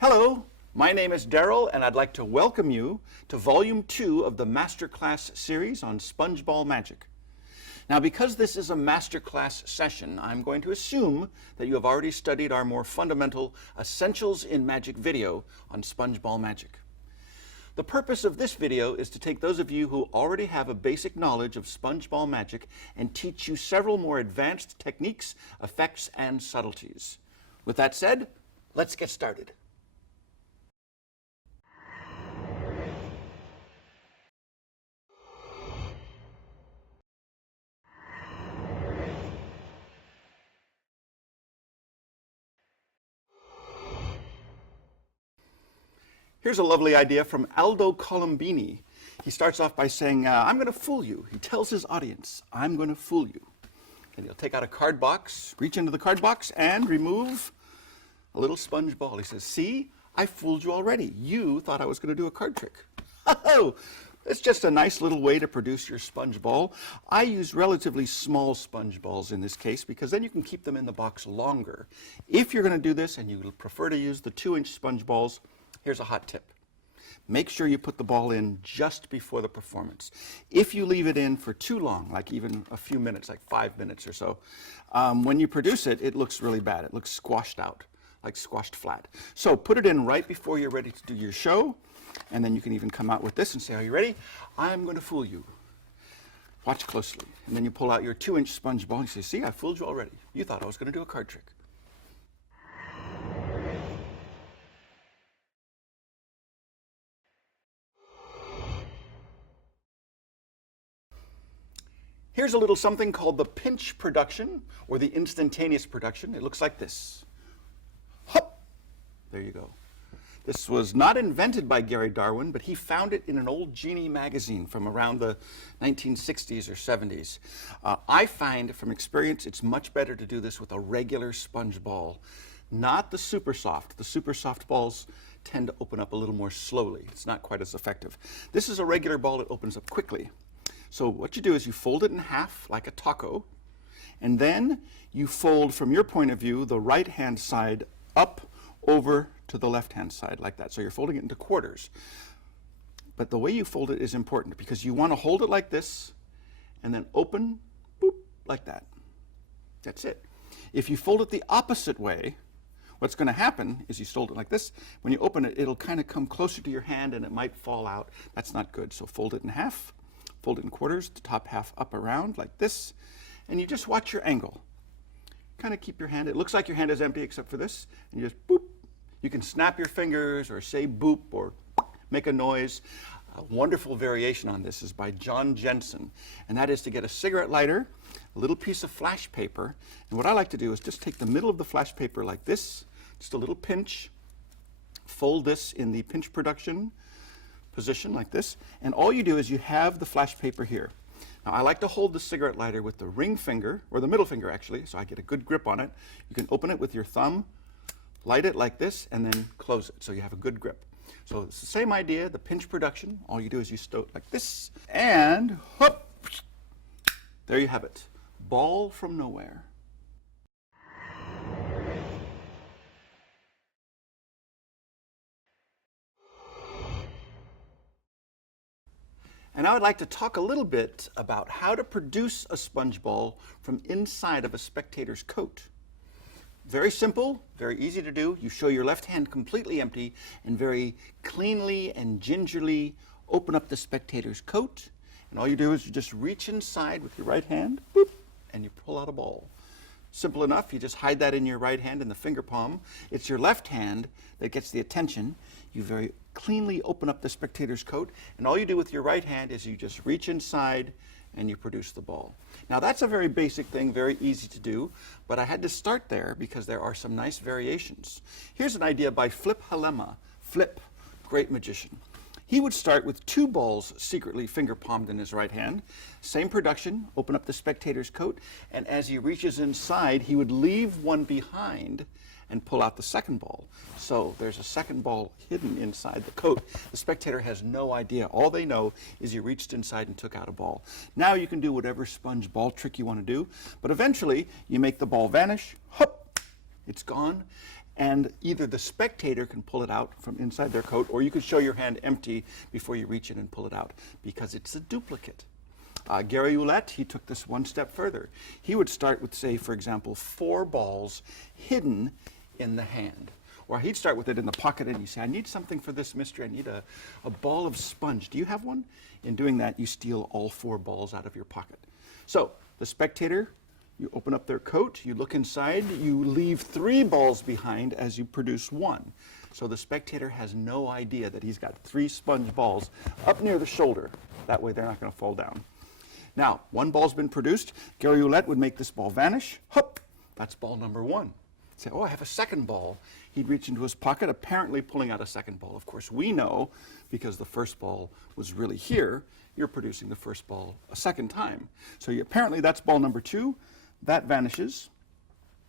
Hello, my name is Daryl, and I'd like to welcome you to Volume 2 of the Masterclass series on Spongeball Magic. Now, because this is a Masterclass session, I'm going to assume that you have already studied our more fundamental Essentials in Magic video on Spongeball Magic. The purpose of this video is to take those of you who already have a basic knowledge of Spongeball Magic and teach you several more advanced techniques, effects, and subtleties. With that said, let's get started. Here's a lovely idea from Aldo Colombini. He starts off by saying, I'm going to fool you. He tells his audience, I'm going to fool you. And he'll take out a card box, reach into the card box, and remove a little sponge ball. He says, see, I fooled you already. You thought I was going to do a card trick. Oh, it's just a nice little way to produce your sponge ball. I use relatively small sponge balls in this case because then you can keep them in the box longer. If you're going to do this and you prefer to use the 2-inch sponge balls, here's a hot tip. Make sure you put the ball in just before the performance. If you leave it in for too long, like even a few minutes, like 5 minutes or so, when you produce it, it looks really bad. It looks squashed out, like squashed flat. So put it in right before you're ready to do your show, and then you can even come out with this and say, are you ready? I'm going to fool you. Watch closely. And then you pull out your 2-inch sponge ball and you say, see, I fooled you already. You thought I was going to do a card trick. Here's a little something called the pinch production, or the instantaneous production. It looks like this. Hop! There you go. This was not invented by Gary Darwin, but he found it in an old Genie magazine from around the 1960s or 70s. I find from experience it's much better to do this with a regular sponge ball, not the super soft. The super soft balls tend to open up a little more slowly. It's not quite as effective. This is a regular ball that opens up quickly. So what you do is you fold it in half like a taco, and then you fold, from your point of view, the right-hand side up over to the left-hand side like that. So you're folding it into quarters. But the way you fold it is important because you want to hold it like this and then open, boop, like that. That's it. If you fold it the opposite way, what's going to happen is you fold it like this. When you open it, it'll kind of come closer to your hand and it might fall out. That's not good. So fold it in half. Fold it in quarters, the top half up around like this, and you just watch your angle. Kind of keep your hand, it looks like your hand is empty except for this, and you just boop. You can snap your fingers or say boop or make a noise. A wonderful variation on this is by John Jensen, and that is to get a cigarette lighter, a little piece of flash paper, and what I like to do is just take the middle of the flash paper like this, just a little pinch, fold this in the pinch production position like this, and all you do is you have the flash paper here. Now I like to hold the cigarette lighter with the ring finger, or the middle finger actually, so I get a good grip on it. You can open it with your thumb, light it like this, and then close it so you have a good grip. So it's the same idea, the pinch production. All you do is you stow it like this, and whoop, there you have it. Ball from nowhere. And now I'd like to talk a little bit about how to produce a sponge ball from inside of a spectator's coat. Very simple, very easy to do. You show your left hand completely empty and very cleanly and gingerly open up the spectator's coat. And all you do is you just reach inside with your right hand, boop, and you pull out a ball. Simple enough, you just hide that in your right hand in the finger palm. It's your left hand that gets the attention. You very cleanly open up the spectator's coat, and all you do with your right hand is you just reach inside and you produce the ball. Now that's a very basic thing, very easy to do, but I had to start there because there are some nice variations. Here's an idea by Flip Halema. Flip, great magician. He would start with 2 balls secretly finger palmed in his right hand. Same production, open up the spectator's coat, and as he reaches inside, he would leave one behind and pull out the second ball. So there's a second ball hidden inside the coat. The spectator has no idea. All they know is you reached inside and took out a ball. Now you can do whatever sponge ball trick you want to do, but eventually you make the ball vanish, hop, it's gone, and either the spectator can pull it out from inside their coat, or you could show your hand empty before you reach in and pull it out, because it's a duplicate. Gary Ouellette, he took this one step further. He would start with, say, for example, 4 balls hidden in the hand. Or he'd start with it in the pocket and he'd say, I need something for this, mister. I need a ball of sponge. Do you have one? In doing that, you steal all 4 balls out of your pocket. So the spectator, you open up their coat, you look inside, you leave 3 balls behind as you produce 1. So the spectator has no idea that he's got 3 sponge balls up near the shoulder. That way they're not going to fall down. Now, 1 ball's been produced. Gary Ouellette would make this ball vanish. Hop! That's ball number 1. Say, oh, I have a second ball. He'd reach into his pocket, apparently pulling out a second ball. Of course, we know, because the first ball was really here, you're producing the first ball a second time. So apparently that's ball number 2. That vanishes.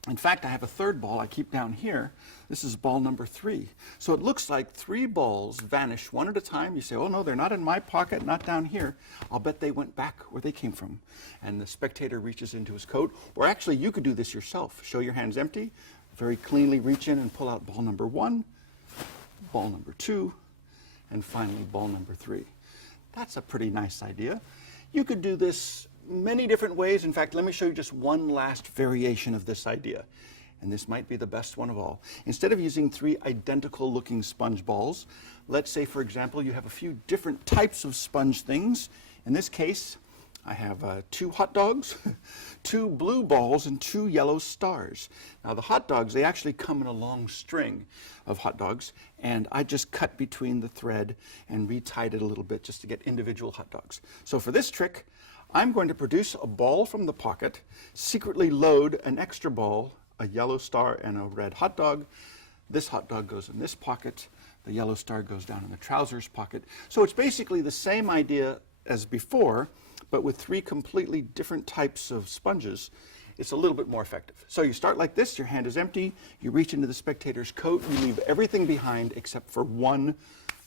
In fact, I have a third ball I keep down here. This is ball number 3. So it looks like 3 balls vanish one at a time. You say, oh no, they're not in my pocket, not down here. I'll bet they went back where they came from. And the spectator reaches into his coat. Or actually, you could do this yourself. Show your hands empty. Very cleanly reach in and pull out ball number 1, ball number 2, and finally ball number 3. That's a pretty nice idea. You could do this many different ways. In fact, let me show you just one last variation of this idea. And this might be the best one of all. Instead of using 3 identical looking sponge balls, let's say, for example, you have a few different types of sponge things. In this case, I have 2 hot dogs, 2 blue balls, and 2 yellow stars. Now the hot dogs, they actually come in a long string of hot dogs, and I just cut between the thread and retied it a little bit just to get individual hot dogs. So for this trick, I'm going to produce a ball from the pocket, secretly load an extra ball, a yellow star and a red hot dog. This hot dog goes in this pocket, the yellow star goes down in the trousers pocket. So it's basically the same idea as before, but with 3 completely different types of sponges. It's a little bit more effective. So you start like this, your hand is empty, you reach into the spectator's coat, you leave everything behind except for 1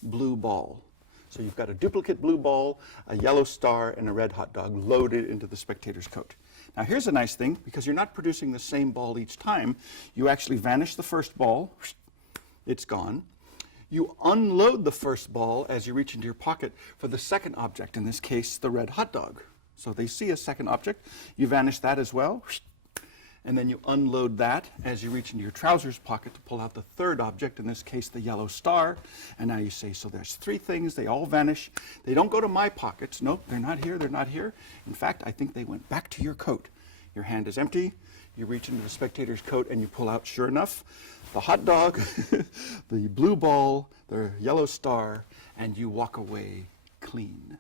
blue ball. So you've got a duplicate blue ball, a yellow star, and a red hot dog loaded into the spectator's coat. Now here's a nice thing, because you're not producing the same ball each time, you actually vanish the first ball, it's gone. You unload the first ball as you reach into your pocket for the second object, in this case, the red hot dog. So they see a second object, you vanish that as well, and then you unload that as you reach into your trousers pocket to pull out the third object, in this case, the yellow star. And now you say, so there's 3 things, they all vanish. They don't go to my pockets. Nope, they're not here, they're not here. In fact, I think they went back to your coat. Your hand is empty, you reach into the spectator's coat and you pull out, sure enough, the hot dog, the blue ball, the yellow star, and you walk away clean.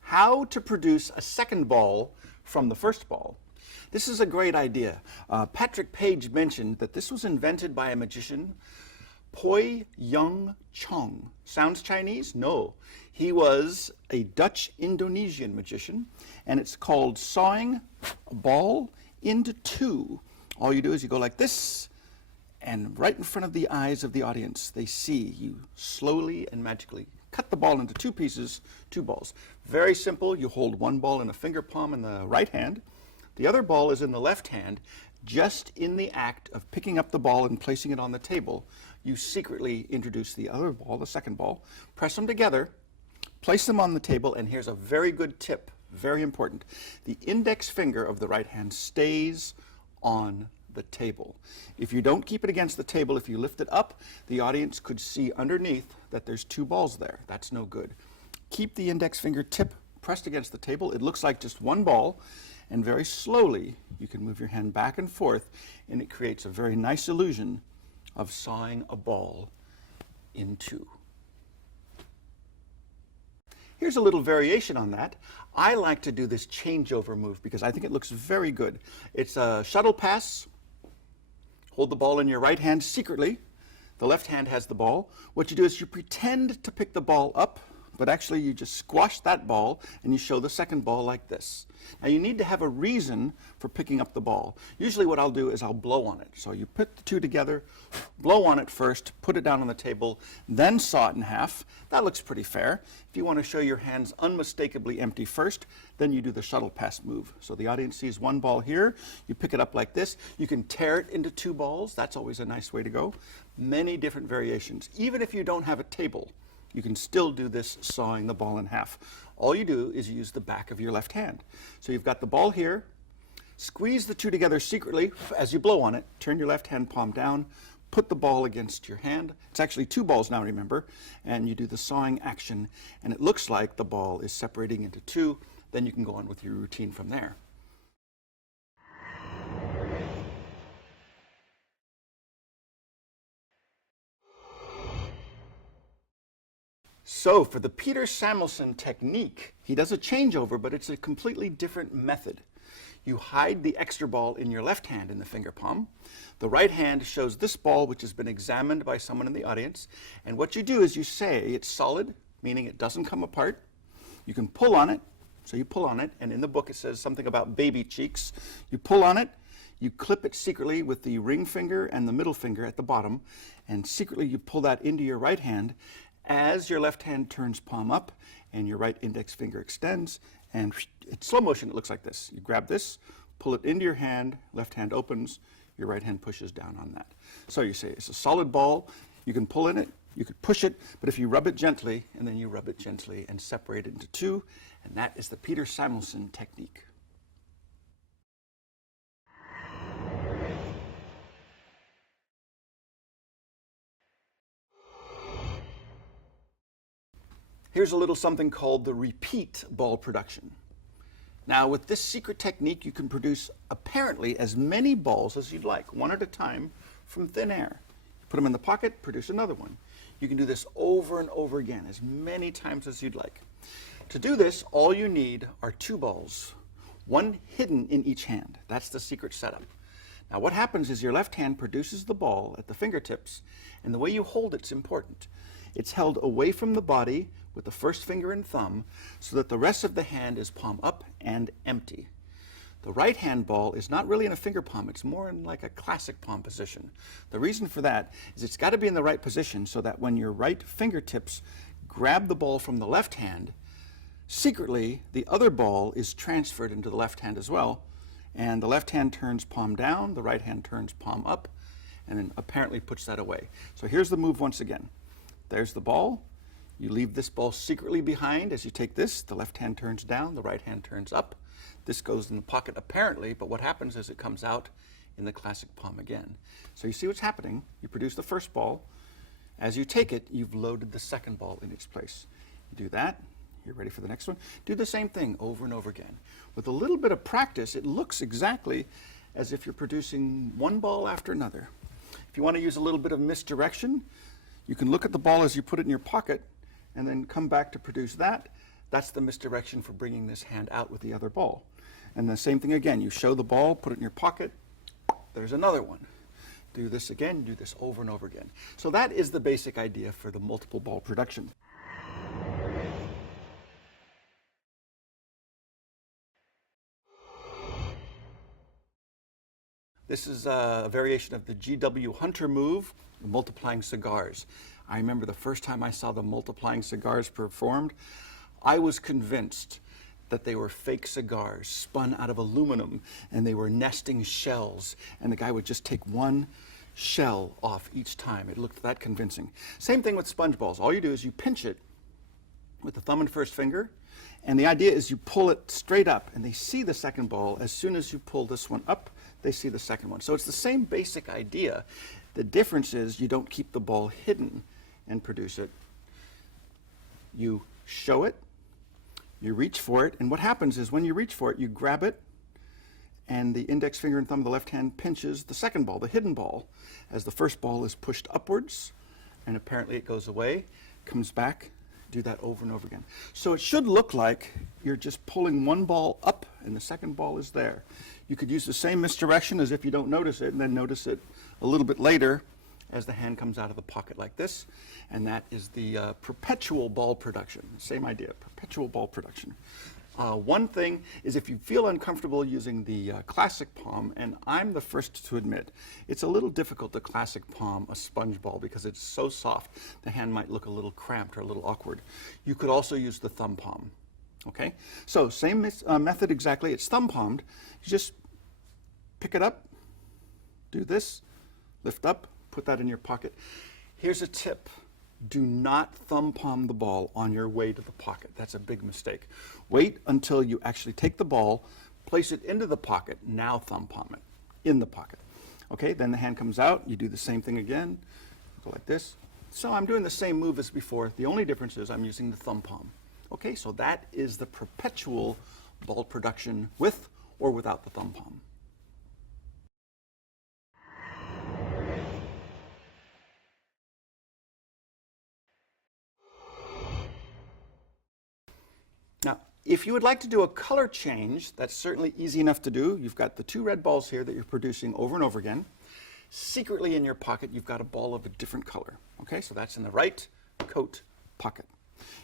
How to produce a second ball from the first ball. This is a great idea. Patrick Page mentioned that this was invented by a magician, Poi Young Chong. Sounds Chinese? No. He was a Dutch-Indonesian magician, and it's called sawing a ball into 2. All you do is you go like this, and right in front of the eyes of the audience, they see you slowly and magically cut the ball into 2 pieces, 2 balls. Very simple. You hold 1 ball in a finger palm in the right hand. The other ball is in the left hand. Just in the act of picking up the ball and placing it on the table, you secretly introduce the other ball, the second ball, press them together, place them on the table, and here's a very good tip, very important. The index finger of the right hand stays on the table. If you don't keep it against the table, if you lift it up, the audience could see underneath that there's 2 balls there. That's no good. Keep the index finger tip pressed against the table. It looks like just 1 ball, and very slowly you can move your hand back and forth, and it creates a very nice illusion of sawing a ball in 2. Here's a little variation on that. I like to do this changeover move because I think it looks very good. It's a shuttle pass. Hold the ball in your right hand secretly. The left hand has the ball. What you do is you pretend to pick the ball up, but actually you just squash that ball and you show the second ball like this. Now you need to have a reason for picking up the ball. Usually what I'll do is I'll blow on it. So you put the two together, blow on it first, put it down on the table, then saw it in half. That looks pretty fair. If you want to show your hands unmistakably empty first, then you do the shuttle pass move. So the audience sees one ball here, you pick it up like this. You can tear it into two balls. That's always a nice way to go. Many different variations. Even if you don't have a table, you can still do this sawing the ball in half. All you do is use the back of your left hand. So you've got the ball here, squeeze the two together secretly as you blow on it, turn your left hand palm down, put the ball against your hand. It's actually two balls now, remember, and you do the sawing action, and it looks like the ball is separating into two. Then you can go on with your routine from there. So for the Peter Samuelson technique, he does a changeover, but it's a completely different method. You hide the extra ball in your left hand in the finger palm. The right hand shows this ball, which has been examined by someone in the audience. And what you do is you say it's solid, meaning it doesn't come apart. You can pull on it. So you pull on it, and in the book it says something about baby cheeks. You pull on it, you clip it secretly with the ring finger and the middle finger at the bottom, and secretly you pull that into your right hand as your left hand turns palm up and your right index finger extends, and in slow motion it looks like this. You grab this, pull it into your hand, left hand opens, your right hand pushes down on that. So you say it's a solid ball, you can pull in it, you could push it, but if you rub it gently, and then you rub it gently and separate it into two, and that is the Peter Samuelson technique. Here's a little something called the repeat ball production. Now with this secret technique, you can produce apparently as many balls as you'd like, one at a time from thin air. Put them in the pocket, produce another one. You can do this over and over again, as many times as you'd like. To do this, all you need are two balls, one hidden in each hand. That's the secret setup. Now what happens is your left hand produces the ball at the fingertips, and the way you hold it's important. It's held away from the body with the first finger and thumb so that the rest of the hand is palm up and empty. The right hand ball is not really in a finger palm, it's more in like a classic palm position. The reason for that is it's got to be in the right position so that when your right fingertips grab the ball from the left hand, secretly the other ball is transferred into the left hand as well, and the left hand turns palm down, the right hand turns palm up, and then apparently puts that away. So here's the move once again. There's the ball. You leave this ball secretly behind as you take this. The left hand turns down, the right hand turns up. This goes in the pocket apparently, but what happens is it comes out in the classic palm again. So you see what's happening. You produce the first ball. As you take it, you've loaded the second ball in its place. You do that. You're ready for the next one. Do the same thing over and over again. With a little bit of practice, it looks exactly as if you're producing one ball after another. If you want to use a little bit of misdirection, you can look at the ball as you put it in your pocket and then come back to produce that. That's the misdirection for bringing this hand out with the other ball. And the same thing again. You show the ball, put it in your pocket. There's another one. Do this again, do this over and over again. So that is the basic idea for the multiple ball production. This is a variation of the G.W. Hunter move, multiplying cigars. I remember the first time I saw the multiplying cigars performed, I was convinced that they were fake cigars spun out of aluminum and they were nesting shells, and the guy would just take one shell off each time. It looked that convincing. Same thing with sponge balls. All you do is you pinch it with the thumb and first finger, and the idea is you pull it straight up and they see the second ball. As soon as you pull this one up, they see the second one. So it's the same basic idea. The difference is you don't keep the ball hidden and produce it. You show it, you reach for it, and what happens is when you reach for it, you grab it, and the index finger and thumb of the left hand pinches the second ball, the hidden ball, as the first ball is pushed upwards, and apparently it goes away, comes back, Do that over and over again. So it should look like you're just pulling one ball up and the second ball is there. You could use the same misdirection as if you don't notice it, and then notice it a little bit later as the hand comes out of the pocket like this. And that is the perpetual ball production. Same idea, perpetual ball production. One thing is, if you feel uncomfortable using the classic palm, and I'm the first to admit, it's a little difficult to classic palm a sponge ball because it's so soft, the hand might look a little cramped or a little awkward. You could also use the thumb palm. Okay, so same method exactly. It's thumb palmed. You just pick it up, do this, lift up, put that in your pocket. Here's a tip. Do not thumb palm the ball on your way to the pocket. That's a big mistake. Wait until you actually take the ball, place it into the pocket, now thumb palm it in the pocket. Okay, then the hand comes out, you do the same thing again, go like this. So I'm doing the same move as before. The only difference is I'm using the thumb palm. Okay, so that is the perpetual ball production with or without the thumb palm. Now, if you would like to do a color change, that's certainly easy enough to do. You've got the two red balls here that you're producing over and over again. Secretly in your pocket, you've got a ball of a different color. Okay, so that's in the right coat pocket.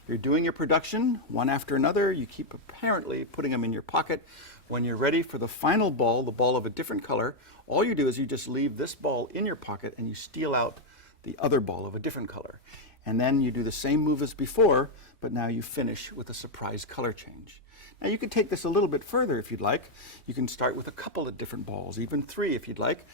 You're doing your production one after another. You keep apparently putting them in your pocket. When you're ready for the final ball, the ball of a different color, all you do is you just leave this ball in your pocket and you steal out the other ball of a different color. And then you do the same move as before, but now you finish with a surprise color change. Now you can take this a little bit further if you'd like. You can start with a couple of different balls, even 3 if you'd like,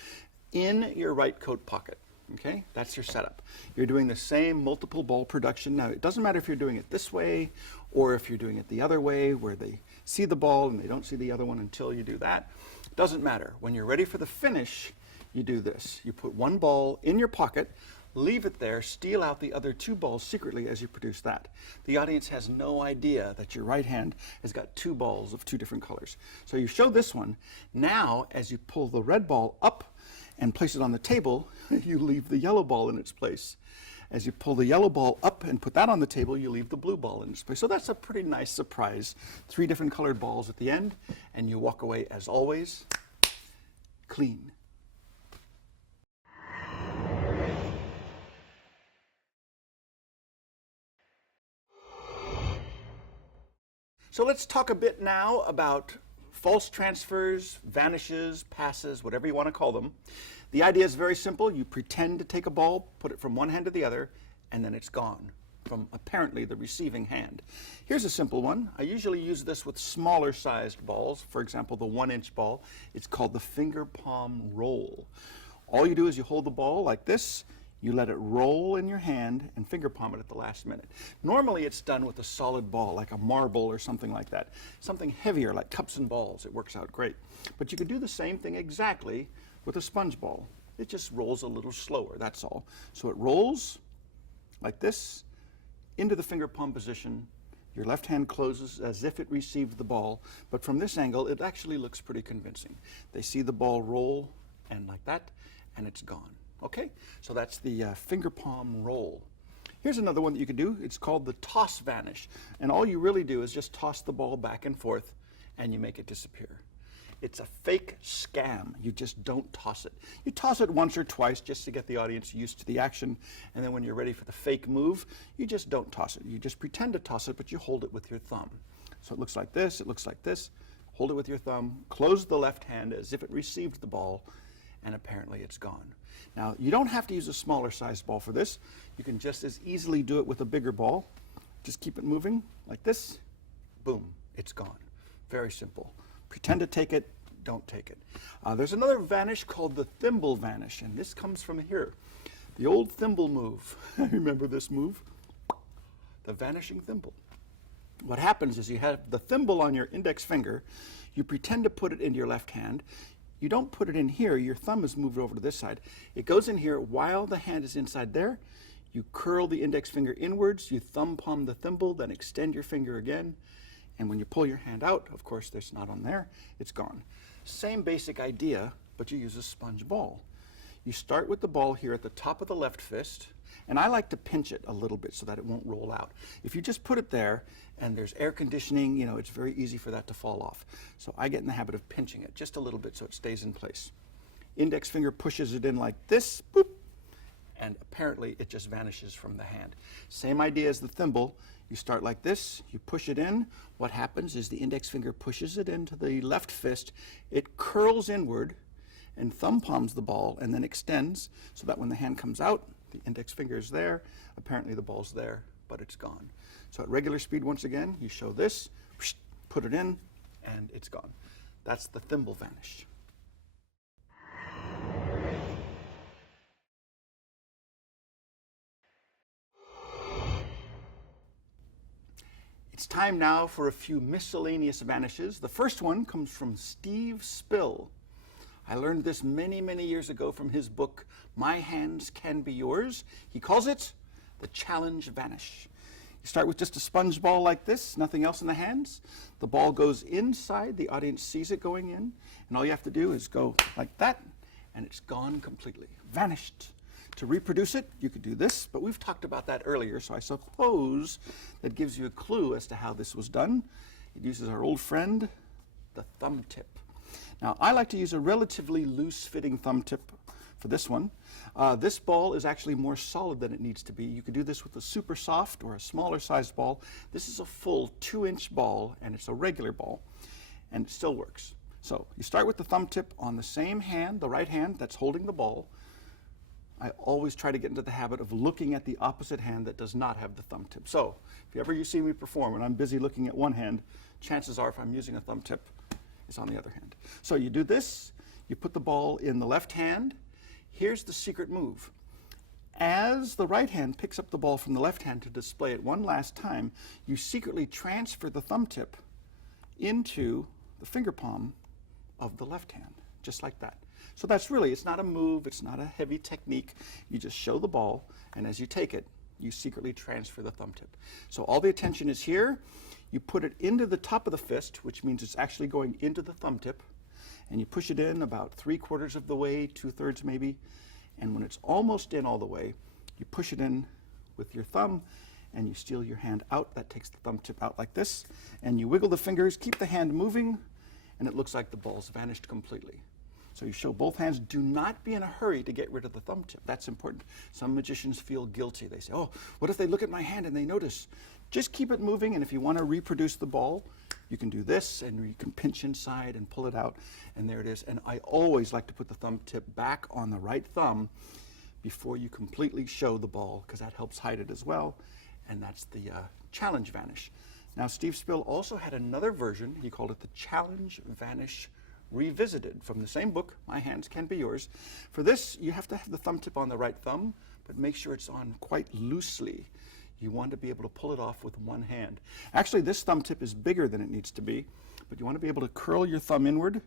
in your right coat pocket. Okay, that's your setup. You're doing the same multiple ball production. Now it doesn't matter if you're doing it this way or if you're doing it the other way where they see the ball and they don't see the other one until you do that. It doesn't matter. When you're ready for the finish, you do this. You put one ball in your pocket, leave it there, steal out the other 2 balls secretly as you produce that. The audience has no idea that your right hand has got 2 balls of 2 different colors. So you show this one. Now, as you pull the red ball up and place it on the table, you leave the yellow ball in its place. As you pull the yellow ball up and put that on the table, you leave the blue ball in its place. So that's a pretty nice surprise. 3 different colored balls at the end, and you walk away, as always, clean. So let's talk a bit now about false transfers, vanishes, passes, whatever you want to call them. The idea is very simple. You pretend to take a ball, put it from one hand to the other, and then it's gone from apparently the receiving hand. Here's a simple one. I usually use this with smaller sized balls. For example, the 1-inch ball. It's called the finger palm roll. All you do is you hold the ball like this. You let it roll in your hand and finger palm it at the last minute. Normally it's done with a solid ball, like a marble or something like that. Something heavier, like cups and balls. It works out great. But you could do the same thing exactly with a sponge ball. It just rolls a little slower, that's all. So it rolls like this into the finger palm position. Your left hand closes as if it received the ball, but from this angle it actually looks pretty convincing. They see the ball roll and like that, and it's gone. Okay, so that's the finger palm roll. Here's another one that you could do. It's called the toss vanish. And all you really do is just toss the ball back and forth and you make it disappear. It's a fake scam. You just don't toss it. You toss it once or twice just to get the audience used to the action. And then when you're ready for the fake move, you just don't toss it. You just pretend to toss it, but you hold it with your thumb. So it looks like this, it looks like this. Hold it with your thumb, close the left hand as if it received the ball, and apparently it's gone. Now, you don't have to use a smaller sized ball for this. You can just as easily do it with a bigger ball. Just keep it moving like this. Boom, it's gone. Very simple. Pretend to take it, don't take it. There's another vanish called the thimble vanish, and this comes from here. The old thimble move. Remember this move? The vanishing thimble. What happens is you have the thimble on your index finger. You pretend to put it in your left hand. You don't put it in here. Your thumb is moved over to this side. It goes in here while the hand is inside there. You curl the index finger inwards. You thumb palm the thimble, then extend your finger again. And when you pull your hand out, of course, there's not on there. It's gone. Same basic idea, but you use a sponge ball. You start with the ball here at the top of the left fist, and I like to pinch it a little bit so that it won't roll out. If you just put it there and there's air conditioning, you know, it's very easy for that to fall off. So I get in the habit of pinching it just a little bit so it stays in place. Index finger pushes it in like this, boop, and apparently it just vanishes from the hand. Same idea as the thimble. You start like this, you push it in. What happens is the index finger pushes it into the left fist. It curls inward and thumb palms the ball and then extends so that when the hand comes out, the index finger is there. Apparently the ball's there, but it's gone. So at regular speed, once again, you show this, put it in, and it's gone. That's the thimble vanish. It's time now for a few miscellaneous vanishes. The first one comes from Steve Spill. I learned this many, many years ago from his book, My Hands Can Be Yours. He calls it the challenge vanish. You start with just a sponge ball like this, nothing else in the hands. The ball goes inside, the audience sees it going in, and all you have to do is go like that, and it's gone completely, vanished. To reproduce it, you could do this, but we've talked about that earlier, so I suppose that gives you a clue as to how this was done. It uses our old friend, the thumb tip. Now, I like to use a relatively loose-fitting thumb tip for this one. This ball is actually more solid than it needs to be. You could do this with a super soft or a smaller sized ball. This is a full 2-inch ball, and it's a regular ball, and it still works. So you start with the thumb tip on the same hand, the right hand that's holding the ball. I always try to get into the habit of looking at the opposite hand that does not have the thumb tip. So if ever you see me perform and I'm busy looking at one hand, chances are if I'm using a thumb tip, it's on the other hand. So you do this, you put the ball in the left hand. Here's the secret move. As the right hand picks up the ball from the left hand to display it one last time, you secretly transfer the thumb tip into the finger palm of the left hand, just like that. So that's really, it's not a move, it's not a heavy technique. You just show the ball, and as you take it, you secretly transfer the thumb tip. So all the attention is here. You put it into the top of the fist, which means it's actually going into the thumb tip, and you push it in about 3/4 of the way, 2/3 maybe, and when it's almost in all the way, you push it in with your thumb, and you steal your hand out. That takes the thumb tip out like this, and you wiggle the fingers, keep the hand moving, and it looks like the ball's vanished completely. So you show both hands. Do not be in a hurry to get rid of the thumb tip. That's important. Some magicians feel guilty. They say, oh, what if they look at my hand and they notice? Just keep it moving, and if you want to reproduce the ball, you can do this, and you can pinch inside and pull it out, and there it is. And I always like to put the thumb tip back on the right thumb before you completely show the ball, because that helps hide it as well, and that's the challenge vanish. Now, Steve Spill also had another version. He called it the challenge vanish revisited, from the same book, My Hands Can Be Yours. For this, you have to have the thumb tip on the right thumb, but make sure it's on quite loosely. You want to be able to pull it off with one hand. Actually, this thumb tip is bigger than it needs to be, but you want to be able to curl your thumb inward,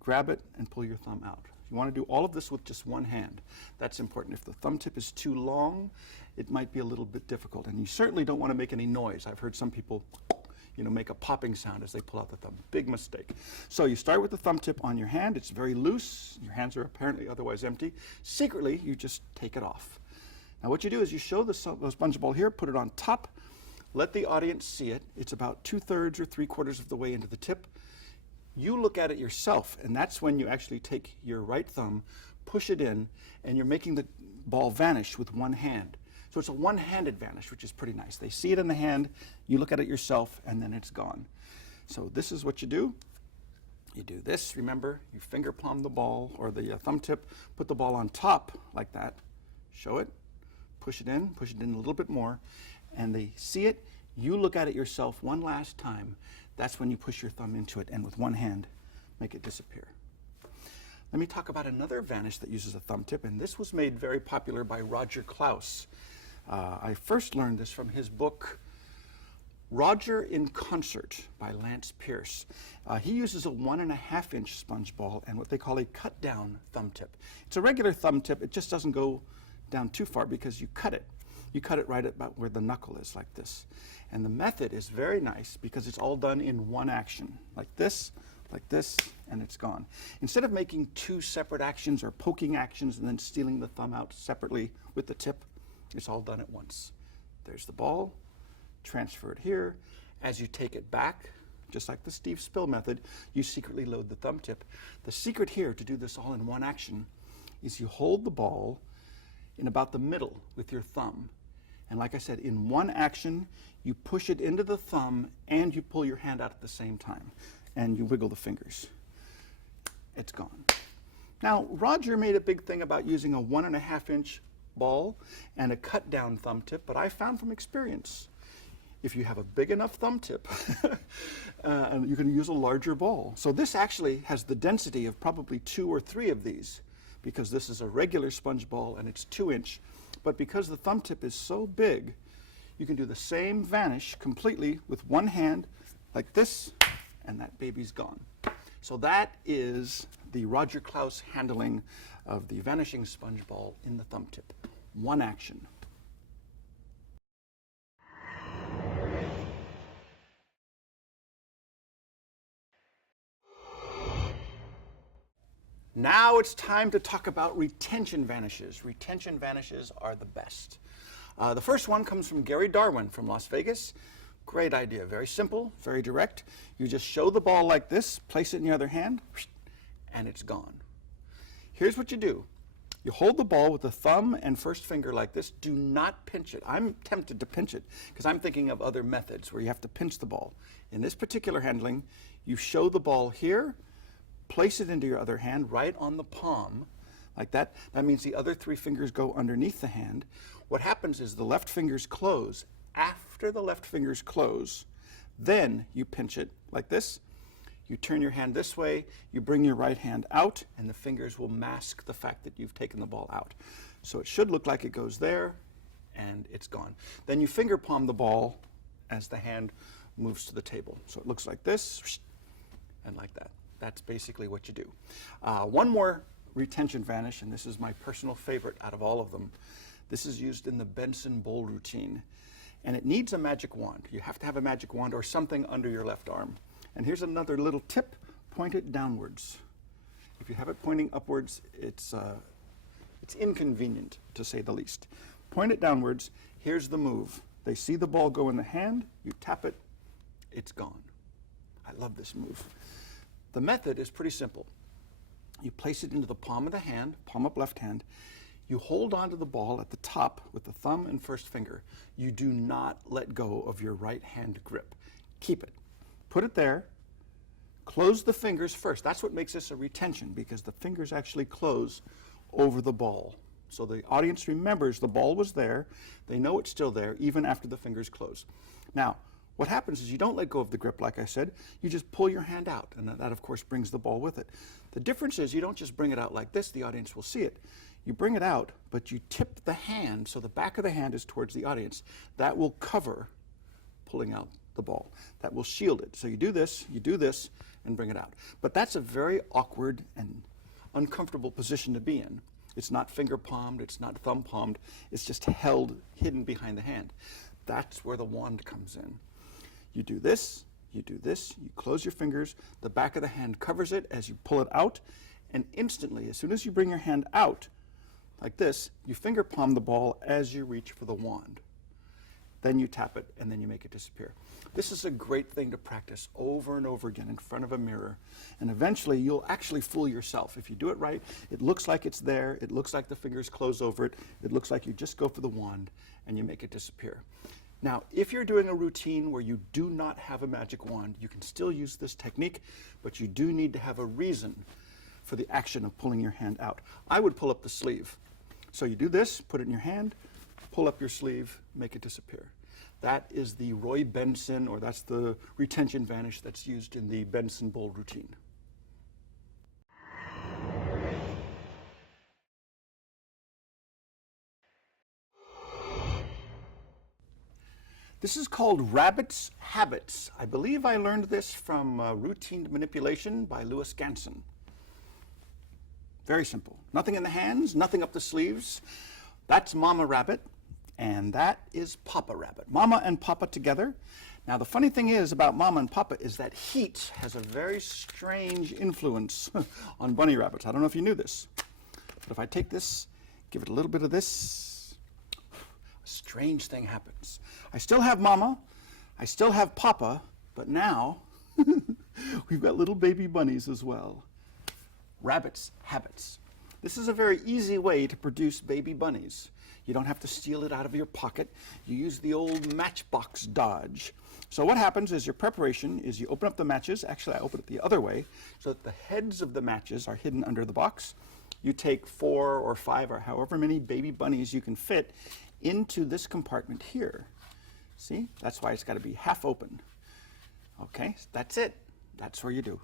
grab it, and pull your thumb out. You want to do all of this with just one hand. That's important. If the thumb tip is too long, it might be a little bit difficult, and you certainly don't want to make any noise. I've heard some people make a popping sound as they pull out the thumb. Big mistake. So you start with the thumb tip on your hand. It's very loose. Your hands are apparently otherwise empty. Secretly, you just take it off. Now what you do is you show the sponge ball here, put it on top, let the audience see it. It's about 2/3 or 3/4 of the way into the tip. You look at it yourself, and that's when you actually take your right thumb, push it in, and you're making the ball vanish with one hand. So it's a one-handed vanish, which is pretty nice. They see it in the hand, you look at it yourself, and then it's gone. So this is what you do. You do this, remember, you finger palm the ball, or the thumb tip, put the ball on top like that, show it, push it in a little bit more, and they see it. You look at it yourself one last time. That's when you push your thumb into it, and with one hand, make it disappear. Let me talk about another vanish that uses a thumb tip, and this was made very popular by Roger Klaus. I first learned this from his book, Roger in Concert by Lance Pierce. He uses a 1.5-inch sponge ball and what they call a cut-down thumb tip. It's a regular thumb tip. It just doesn't go down too far because you cut it. You cut it right about where the knuckle is, like this. And the method is very nice because it's all done in one action, like this, and it's gone. Instead of making two separate actions or poking actions and then stealing the thumb out separately with the tip, it's all done at once. There's the ball, transfer it here. As you take it back, just like the Steve Spill method, you secretly load the thumb tip. The secret here to do this all in one action is you hold the ball in about the middle with your thumb. And like I said, in one action, you push it into the thumb and you pull your hand out at the same time. And you wiggle the fingers. It's gone. Now, Roger made a big thing about using a 1.5-inch ball and a cut down thumb tip, but I found from experience, if you have a big enough thumb tip, and you can use a larger ball. So this actually has the density of probably 2 or 3 of these, because this is a regular sponge ball and it's 2-inch. But because the thumb tip is so big, you can do the same vanish completely with one hand, like this, and that baby's gone. So that is the Roger Klaus handling of the vanishing sponge ball in the thumb tip. One action. Now it's time to talk about retention vanishes. Retention vanishes are the best. The first one comes from Gary Darwin from Las Vegas. Great idea, very simple, very direct. You just show the ball like this, place it in your other hand, and it's gone. Here's what you do. You hold the ball with the thumb and first finger like this. Do not pinch it. I'm tempted to pinch it because I'm thinking of other methods where you have to pinch the ball. In this particular handling, you show the ball here, place it into your other hand right on the palm like that. That means the other 3 fingers go underneath the hand. What happens is the left fingers close. After the left fingers close, then you pinch it like this. You turn your hand this way, you bring your right hand out, and the fingers will mask the fact that you've taken the ball out. So it should look like it goes there, and it's gone. Then you finger palm the ball as the hand moves to the table. So it looks like this, and like that. That's basically what you do. One more retention vanish, and this is my personal favorite out of all of them. This is used in the Benson bowl routine, and it needs a magic wand. You have to have a magic wand or something under your left arm. And here's another little tip: point it downwards. If you have it pointing upwards, it's inconvenient, to say the least. Point it downwards. Here's the move. They see the ball go in the hand, you tap it, it's gone. I love this move. The method is pretty simple. You place it into the palm of the hand, palm up left hand. You hold onto the ball at the top with the thumb and first finger. You do not let go of your right hand grip. Keep it. Put it there. Close the fingers first. That's what makes this a retention, because the fingers actually close over the ball. So the audience remembers the ball was there. They know it's still there even after the fingers close. Now, what happens is you don't let go of the grip, like I said. You just pull your hand out, and that of course brings the ball with it. The difference is you don't just bring it out like this. The audience will see it. You bring it out, but you tip the hand so the back of the hand is towards the audience. That will cover pulling out the ball. That will shield it. So you do this, and bring it out. But that's a very awkward and uncomfortable position to be in. It's not finger palmed, it's not thumb palmed, it's just held hidden behind the hand. That's where the wand comes in. You do this, you close your fingers, the back of the hand covers it as you pull it out, and instantly, as soon as you bring your hand out, like this, you finger palm the ball as you reach for the wand. Then you tap it, and then you make it disappear. This is a great thing to practice over and over again in front of a mirror, and eventually you'll actually fool yourself. If you do it right, it looks like it's there, it looks like the fingers close over it, it looks like you just go for the wand, and you make it disappear. Now, if you're doing a routine where you do not have a magic wand, you can still use this technique, but you do need to have a reason for the action of pulling your hand out. I would pull up the sleeve. So you do this, put it in your hand, pull up your sleeve, make it disappear. That is the Roy Benson, or that's the retention vanish that's used in the Benson bowl routine. This is called Rabbit's Habits. I believe I learned this from Routine Manipulation by Louis Ganson. Very simple. Nothing in the hands, nothing up the sleeves. That's Mama Rabbit, and that is Papa Rabbit. Mama and Papa together. Now, the funny thing is about Mama and Papa is that heat has a very strange influence on bunny rabbits. I don't know if you knew this, but if I take this, give it a little bit of this, a strange thing happens. I still have Mama, I still have Papa, but now we've got little baby bunnies as well. Rabbits' habits. This is a very easy way to produce baby bunnies. You don't have to steal it out of your pocket. You use the old matchbox dodge. So what happens is your preparation is you open up the matches. Actually, I open it the other way so that the heads of the matches are hidden under the box. You take 4 or 5 or however many baby bunnies you can fit into this compartment here. See? That's why it's got to be half open. Okay, that's it. That's where you do.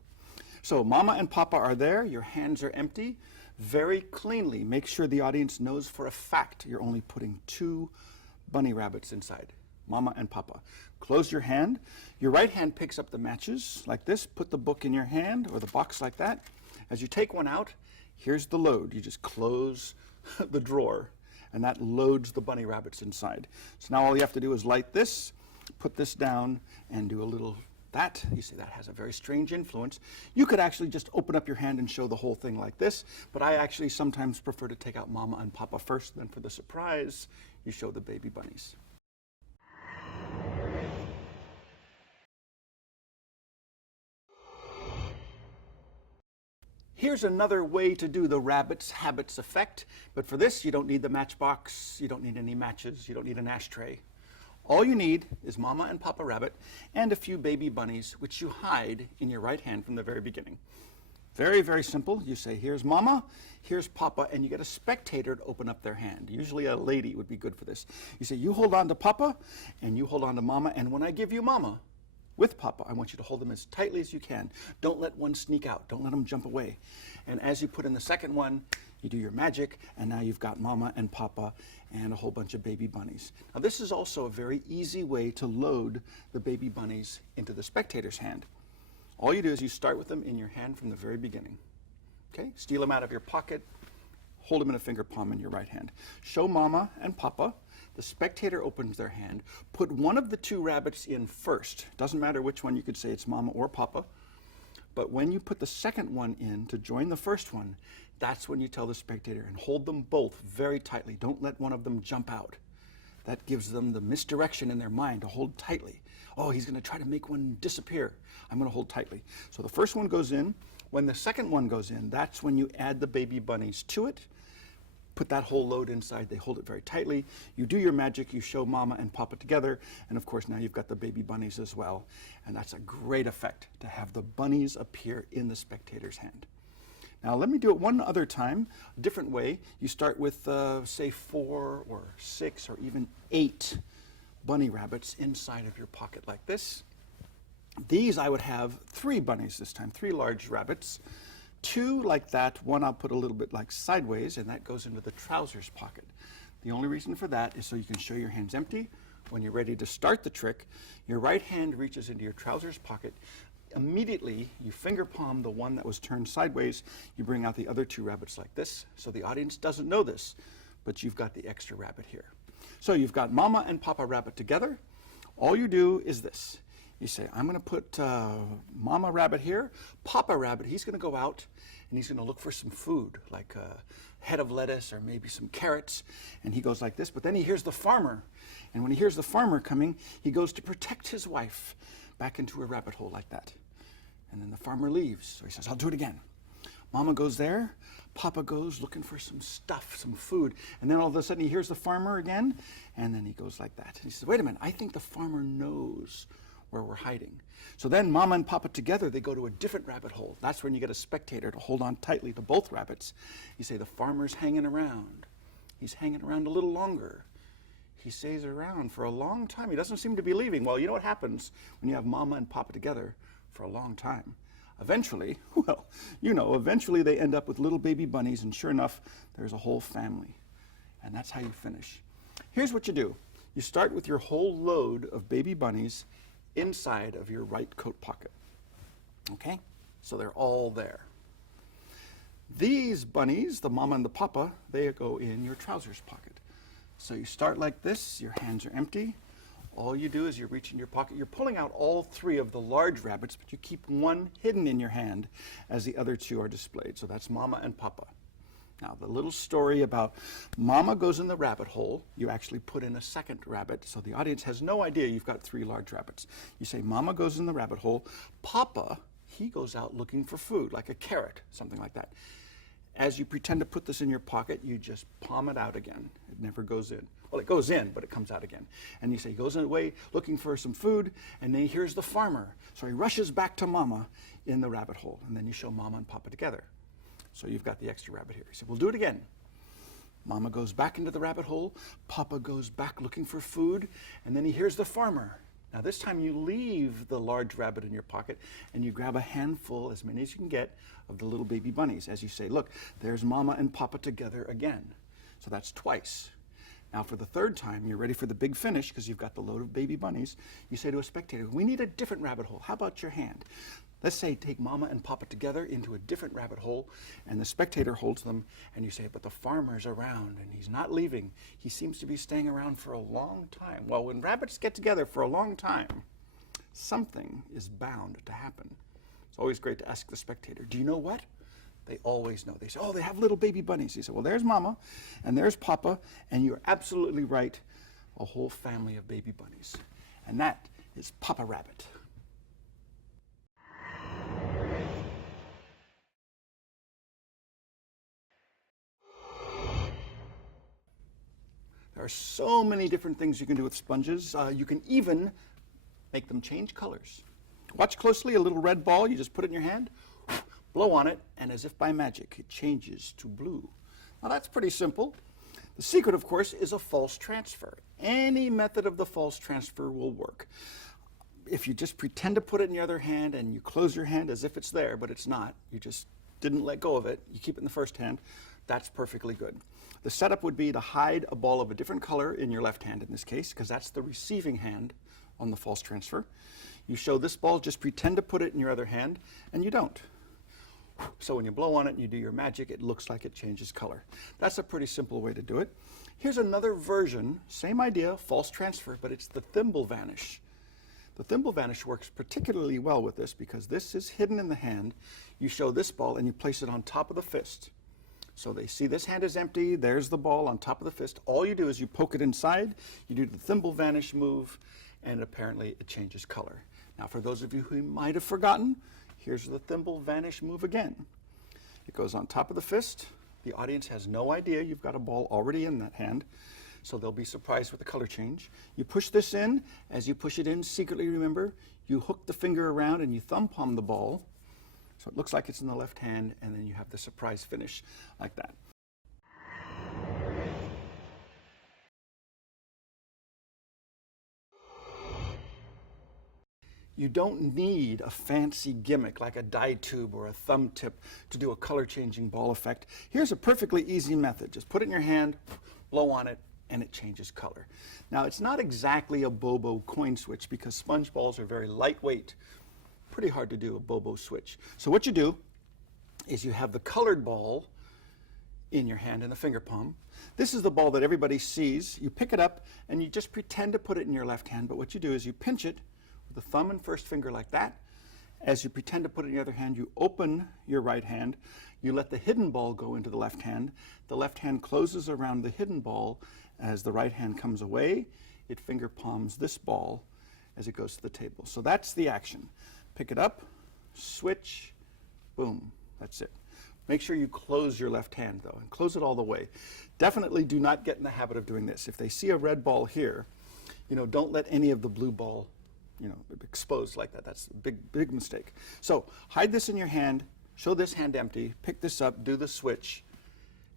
So Mama and Papa are there. Your hands are empty. Very cleanly, make sure the audience knows for a fact you're only putting 2 bunny rabbits inside. Mama and Papa. Close your hand. Your right hand picks up the matches like this. Put the book in your hand or the box like that. As you take one out, here's the load. You just close the drawer and that loads the bunny rabbits inside. So now all you have to do is light this, put this down and do a little that. You see that has a very strange influence. You could actually just open up your hand and show the whole thing like this, but I actually sometimes prefer to take out Mama and Papa first, then for the surprise, you show the baby bunnies. Here's another way to do the rabbit's habits effect, but for this you don't need the matchbox, you don't need any matches, you don't need an ashtray. All you need is Mama and Papa Rabbit and a few baby bunnies, which you hide in your right hand from the very beginning. Very, very simple. You say, here's Mama, here's Papa, and you get a spectator to open up their hand. Usually a lady would be good for this. You say, you hold on to Papa, and you hold on to Mama, and when I give you Mama with Papa, I want you to hold them as tightly as you can. Don't let one sneak out. Don't let them jump away. And as you put in the second one, you do your magic, and now you've got Mama and Papa and a whole bunch of baby bunnies. Now this is also a very easy way to load the baby bunnies into the spectator's hand. All you do is you start with them in your hand from the very beginning. Okay? Steal them out of your pocket, hold them in a finger palm in your right hand. Show Mama and Papa. The spectator opens their hand. Put one of the 2 rabbits in first. Doesn't matter which one, you could say it's Mama or Papa. But when you put the second one in to join the first one, that's when you tell the spectator, and hold them both very tightly. Don't let one of them jump out. That gives them the misdirection in their mind to hold tightly. Oh, he's going to try to make one disappear. I'm going to hold tightly. So the first one goes in. When the second one goes in, that's when you add the baby bunnies to it. Put that whole load inside. They hold it very tightly. You do your magic. You show Mama and Papa together. And of course, now you've got the baby bunnies as well. And that's a great effect to have the bunnies appear in the spectator's hand. Now let me do it one other time, a different way. You start with, say, 4 or 6 or even 8 bunny rabbits inside of your pocket like this. These I would have 3 bunnies this time, 3 large rabbits. 2 like that, one I'll put a little bit like sideways, and that goes into the trousers pocket. The only reason for that is so you can show your hands empty. When you're ready to start the trick, your right hand reaches into your trousers pocket. Immediately, you finger palm the one that was turned sideways. You bring out the other 2 rabbits like this. So the audience doesn't know this, but you've got the extra rabbit here. So you've got Mama and Papa Rabbit together. All you do is this. You say, I'm going to put Mama Rabbit here. Papa Rabbit, he's going to go out and he's going to look for some food, like a head of lettuce or maybe some carrots. And he goes like this, but then he hears the farmer. And when he hears the farmer coming, he goes to protect his wife back into a rabbit hole like that. And then the farmer leaves. So he says, I'll do it again. Mama goes there. Papa goes looking for some stuff, some food. And then all of a sudden he hears the farmer again. And then he goes like that. And he says, wait a minute, I think the farmer knows where we're hiding. So then Mama and Papa together, they go to a different rabbit hole. That's when you get a spectator to hold on tightly to both rabbits. You say, the farmer's hanging around. He's hanging around a little longer. He stays around for a long time. He doesn't seem to be leaving. Well, you know what happens when you have Mama and Papa together for a long time? Eventually, well, you know, eventually they end up with little baby bunnies, and sure enough, there's a whole family. And that's how you finish. Here's what you do. You start with your whole load of baby bunnies inside of your right coat pocket. Okay? So they're all there. These bunnies, the Mama and the Papa, they go in your trousers pocket. So you start like this, your hands are empty. all you do is you reach in your pocket, you're pulling out all 3 of the large rabbits, but you keep one hidden in your hand as the other 2 are displayed. So that's Mama and Papa. Now, the little story about Mama goes in the rabbit hole, you actually put in a second rabbit, so the audience has no idea you've got 3 large rabbits. You say Mama goes in the rabbit hole, Papa, he goes out looking for food, like a carrot, something like that. As you pretend to put this in your pocket, you just palm it out again. It never goes in. Well, it goes in, but it comes out again. And you say he goes away looking for some food, and then here's the farmer. So he rushes back to Mama in the rabbit hole, and then you show Mama and Papa together. So you've got the extra rabbit here. He said, we'll do it again. Mama goes back into the rabbit hole. Papa goes back looking for food. And then he hears the farmer. Now this time you leave the large rabbit in your pocket and you grab a handful, as many as you can get, of the little baby bunnies. As you say, look, there's Mama and Papa together again. So that's twice. Now for the 3rd time, you're ready for the big finish because you've got the load of baby bunnies. You say to a spectator, we need a different rabbit hole. How about your hand? Let's say take Mama and Papa together into a different rabbit hole, and the spectator holds them, and you say, but the farmer's around, and he's not leaving. He seems to be staying around for a long time. Well, when rabbits get together for a long time, something is bound to happen. It's always great to ask the spectator, do you know what? They always know. They say, oh, they have little baby bunnies. You say, well, there's Mama, and there's Papa, and you're absolutely right, a whole family of baby bunnies. And that is Papa Rabbit. There are so many different things you can do with sponges. You can even make them change colors. Watch closely, a little red ball, you just put it in your hand, blow on it, and as if by magic, it changes to blue. Now that's pretty simple. The secret, of course, is a false transfer. Any method of the false transfer will work. If you just pretend to put it in your other hand and you close your hand as if it's there, but it's not, you just didn't let go of it, you keep it in the first hand, that's perfectly good. The setup would be to hide a ball of a different color in your left hand in this case, because that's the receiving hand on the false transfer. You show this ball, just pretend to put it in your other hand, and you don't. So when you blow on it and you do your magic, it looks like it changes color. That's a pretty simple way to do it. Here's another version, same idea, false transfer, but it's the thimble vanish. The thimble vanish works particularly well with this because this is hidden in the hand. You show this ball and you place it on top of the fist. So they see this hand is empty, there's the ball on top of the fist. All you do is you poke it inside, you do the thimble vanish move, and apparently it changes color. Now for those of you who might have forgotten, here's the thimble vanish move again. It goes on top of the fist. The audience has no idea you've got a ball already in that hand, so they'll be surprised with the color change. You push this in. As you push it in, secretly remember, you hook the finger around and you thumb palm the ball. So it looks like it's in the left hand, and then you have the surprise finish like that. You don't need a fancy gimmick like a dye tube or a thumb tip to do a color changing ball effect. Here's a perfectly easy method. Just put it in your hand, blow on it, and it changes color. Now it's not exactly a Bobo coin switch because sponge balls are very lightweight. Pretty hard to do a Bobo switch. So what you do is you have the colored ball in your hand in the finger palm. This is the ball that everybody sees. You pick it up and you just pretend to put it in your left hand, but what you do is you pinch it with the thumb and first finger like that. As you pretend to put it in your other hand, you open your right hand. You let the hidden ball go into the left hand. The left hand closes around the hidden ball. As the right hand comes away, it finger palms this ball as it goes to the table. So that's the action. Pick it up, switch, boom, that's it. Make sure you close your left hand though, and close it all the way. Definitely do not get in the habit of doing this. If they see a red ball here, don't let any of the blue ball, exposed like that. That's a big mistake. So hide this in your hand, show this hand empty, pick this up, do the switch,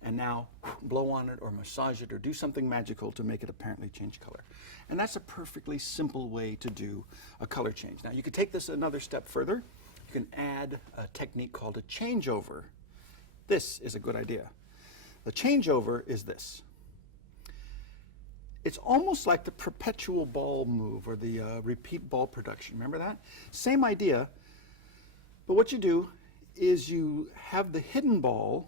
and now blow on it or massage it or do something magical to make it apparently change color. And that's a perfectly simple way to do a color change. Now you could take this another step further. You can add a technique called a changeover. This is a good idea. The changeover is this. It's almost like the perpetual ball move or the repeat ball production. Remember that? Same idea, but what you do is you have the hidden ball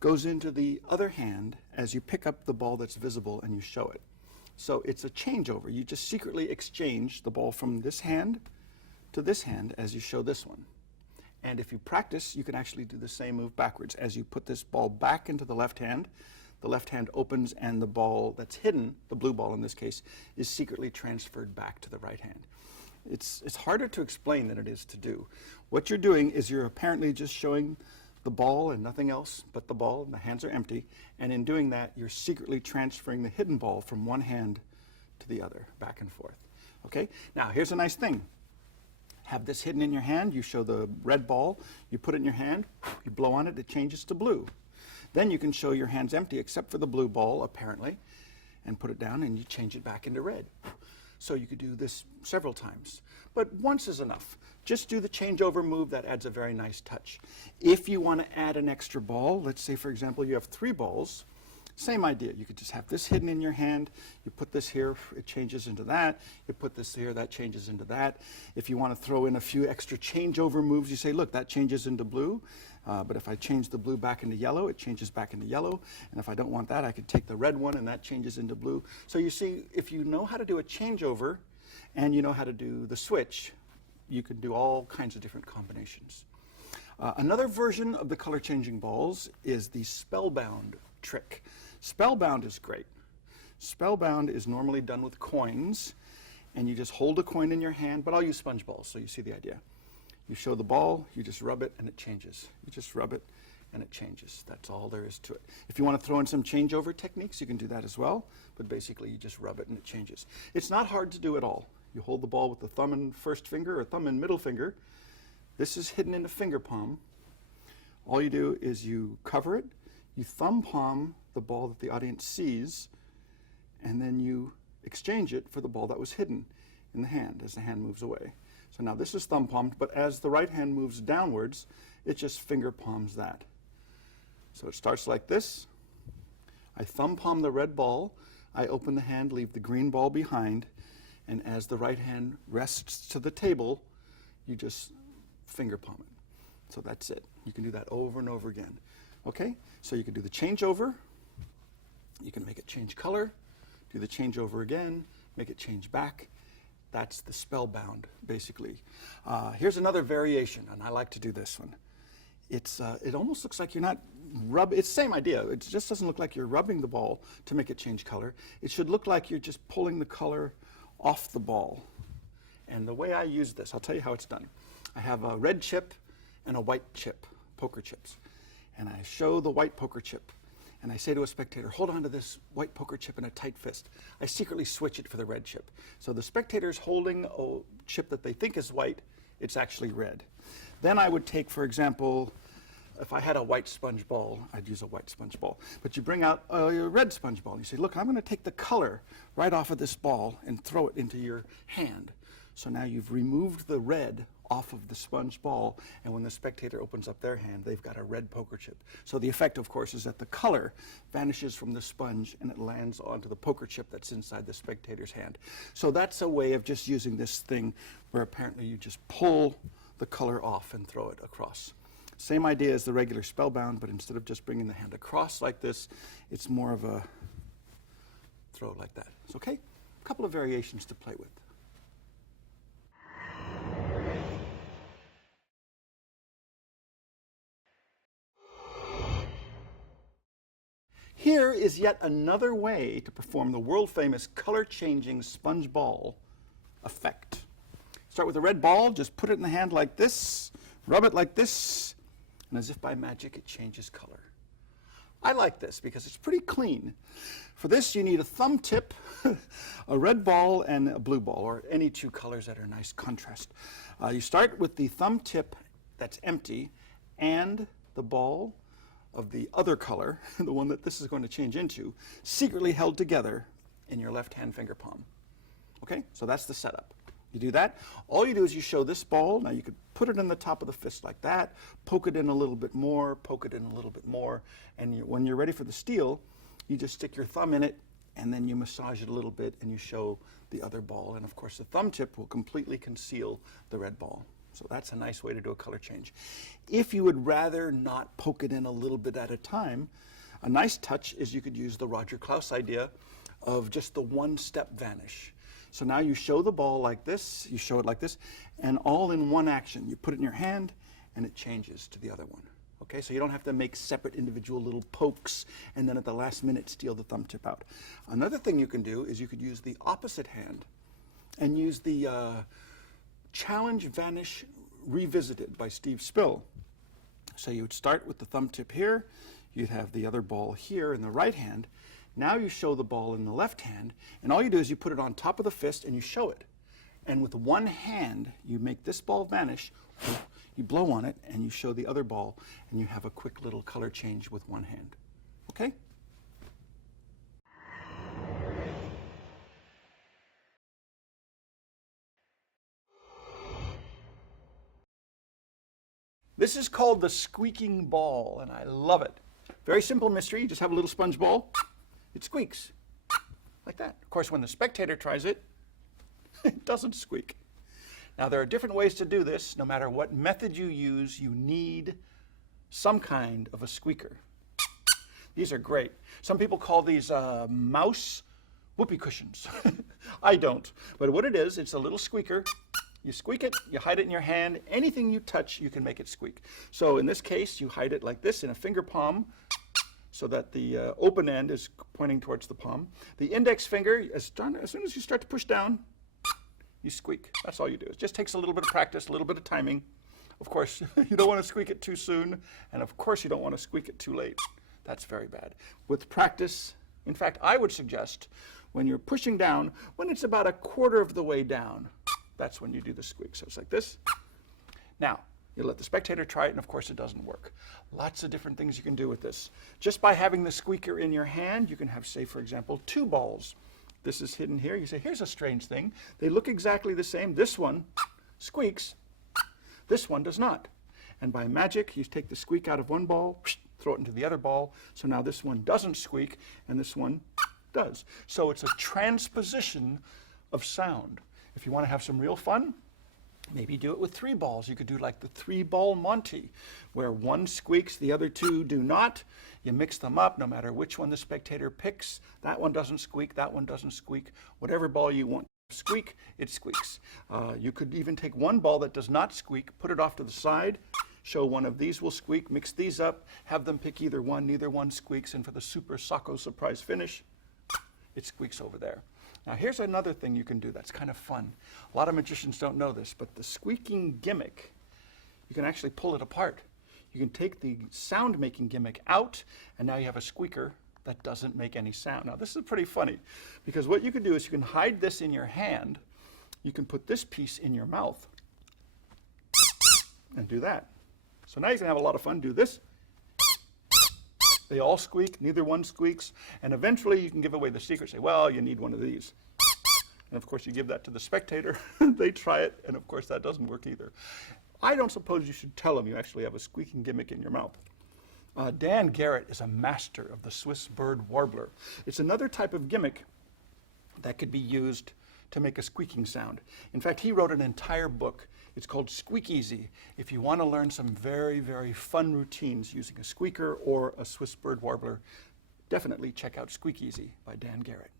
goes into the other hand as you pick up the ball that's visible and you show it. So it's a changeover. You just secretly exchange the ball from this hand to this hand as you show this one. And if you practice, you can actually do the same move backwards. As you put this ball back into the left hand opens and the ball that's hidden, the blue ball in this case, is secretly transferred back to the right hand. It's harder to explain than it is to do. What you're doing is you're apparently just showing the ball and nothing else but the ball, and the hands are empty, and in doing that, you're secretly transferring the hidden ball from one hand to the other, back and forth. Okay? Now, here's a nice thing. Have this hidden in your hand, you show the red ball, you put it in your hand, you blow on it, it changes to blue. Then you can show your hands empty except for the blue ball, apparently, and put it down and you change it back into red. So you could do this several times. But once is enough. Just do the changeover move, that adds a very nice touch. If you want to add an extra ball, let's say for example you have 3 balls, same idea. You could just have this hidden in your hand. You put this here, it changes into that. You put this here, that changes into that. If you want to throw in a few extra changeover moves, you say, look, that changes into blue. But if I change the blue back into yellow, it changes back into yellow. And if I don't want that, I could take the red one and that changes into blue. So you see, if you know how to do a changeover and you know how to do the switch, you can do all kinds of different combinations. Another version of the color changing balls is the spellbound trick. Spellbound is great. Spellbound is normally done with coins, and you just hold a coin in your hand, but I'll use sponge balls, so you see the idea. You show the ball, you just rub it, and it changes. You just rub it, and it changes. That's all there is to it. If you want to throw in some changeover techniques, you can do that as well, but basically you just rub it and it changes. It's not hard to do at all. You hold the ball with the thumb and first finger, or thumb and middle finger. This is hidden in the finger palm. All you do is you cover it, you thumb palm the ball that the audience sees, and then you exchange it for the ball that was hidden in the hand as the hand moves away. So now this is thumb palmed, but as the right hand moves downwards, it just finger palms that. So it starts like this. I thumb palm the red ball, I open the hand, leave the green ball behind, and as the right hand rests to the table, you just finger palm it. So that's it. You can do that over and over again. Okay? So you can do the changeover. You can make it change color, do the changeover again, make it change back. That's the spellbound, basically. Here's another variation, and I like to do this one. It almost looks like you're not rubbing. It's the same idea. It just doesn't look like you're rubbing the ball to make it change color. It should look like you're just pulling the color off the ball. And the way I use this, I'll tell you how it's done. I have a red chip and a white chip, poker chips. And I show the white poker chip. And I say to a spectator, hold on to this white poker chip in a tight fist. I secretly switch it for the red chip. So the spectator's holding a chip that they think is white, it's actually red. Then I would take, for example, if I had a white sponge ball, I'd use a white sponge ball. But you bring out a red sponge ball. And you say, look, I'm going to take the color right off of this ball and throw it into your hand. So now you've removed the red off of the sponge ball, and when the spectator opens up their hand, they've got a red poker chip. So the effect, of course, is that the color vanishes from the sponge and it lands onto the poker chip that's inside the spectator's hand. So that's a way of just using this thing where apparently you just pull the color off and throw it across. Same idea as the regular spellbound, but instead of just bringing the hand across like this, it's more of a throw like that. It's okay? A couple of variations to play with. Here is yet another way to perform the world-famous color-changing sponge ball effect. Start with a red ball, just put it in the hand like this, rub it like this, and as if by magic, it changes color. I like this because it's pretty clean. For this, you need a thumb tip, a red ball, and a blue ball, or any 2 colors that are nice contrast. You start with the thumb tip that's empty and the ball of the other color, the one that this is going to change into, secretly held together in your left hand finger palm. Okay, so that's the setup. You do that. All you do is you show this ball. Now you could put it in the top of the fist like that, poke it in a little bit more, poke it in a little bit more, and when you're ready for the steal, you just stick your thumb in it, and then you massage it a little bit, and you show the other ball. And of course, the thumb tip will completely conceal the red ball. So that's a nice way to do a color change. If you would rather not poke it in a little bit at a time, a nice touch is you could use the Roger Klaus idea of just the one-step vanish. So now you show the ball like this, you show it like this, and all in one action. You put it in your hand, and it changes to the other one. Okay, so you don't have to make separate individual little pokes and then at the last minute steal the thumb tip out. Another thing you can do is you could use the opposite hand and use the Challenge Vanish Revisited by Steve Spill. So you would start with the thumb tip here, you'd have the other ball here in the right hand. Now you show the ball in the left hand, and all you do is you put it on top of the fist and you show it. And with one hand, you make this ball vanish, you blow on it, and you show the other ball, and you have a quick little color change with one hand. Okay? This is called the squeaking ball, and I love it. Very simple mystery. You just have a little sponge ball. It squeaks like that. Of course, when the spectator tries it, it doesn't squeak. Now, there are different ways to do this. No matter what method you use, you need some kind of a squeaker. These are great. Some people call these mouse whoopee cushions. I don't. But what it is, it's a little squeaker. You squeak it, you hide it in your hand. Anything you touch, you can make it squeak. So in this case, you hide it like this in a finger palm so that the open end is pointing towards the palm. The index finger, as soon as you start to push down, you squeak. That's all you do. It just takes a little bit of practice, a little bit of timing. Of course, you don't want to squeak it too soon, and of course you don't want to squeak it too late. That's very bad. With practice, in fact, I would suggest when you're pushing down, when it's about a quarter of the way down, that's when you do the squeak. So it's like this. Now, you let the spectator try it, and of course it doesn't work. Lots of different things you can do with this. Just by having the squeaker in your hand, you can have, say, for example, two balls. This is hidden here. You say, here's a strange thing. They look exactly the same. This one squeaks. This one does not. And by magic, you take the squeak out of one ball, throw it into the other ball. So now this one doesn't squeak, and this one does. So it's a transposition of sound. If you want to have some real fun, maybe do it with three balls. You could do like the three-ball Monty, where one squeaks, the other two do not. You mix them up, no matter which one the spectator picks. That one doesn't squeak, that one doesn't squeak. Whatever ball you want to squeak, it squeaks. You could even take one ball that does not squeak, put it off to the side, show one of these will squeak, mix these up, have them pick either one, neither one squeaks, and for the super Socko surprise finish, it squeaks over there. Now here's another thing you can do that's kind of fun. A lot of magicians don't know this, but the squeaking gimmick, you can actually pull it apart. You can take the sound-making gimmick out, and now you have a squeaker that doesn't make any sound. Now this is pretty funny, because what you can do is you can hide this in your hand, you can put this piece in your mouth, and do that. So now you can have a lot of fun. Do this. They all squeak, neither one squeaks, and eventually you can give away the secret. Say, well, you need one of these. And of course you give that to the spectator, they try it, and of course that doesn't work either. I don't suppose you should tell them you actually have a squeaking gimmick in your mouth. Dan Garrett is a master of the Swiss bird warbler. It's another type of gimmick that could be used to make a squeaking sound. In fact, he wrote an entire book. It's called Squeak Easy. If you want to learn some very, very fun routines using a squeaker or a Swiss bird warbler, definitely check out Squeak Easy by Dan Garrett.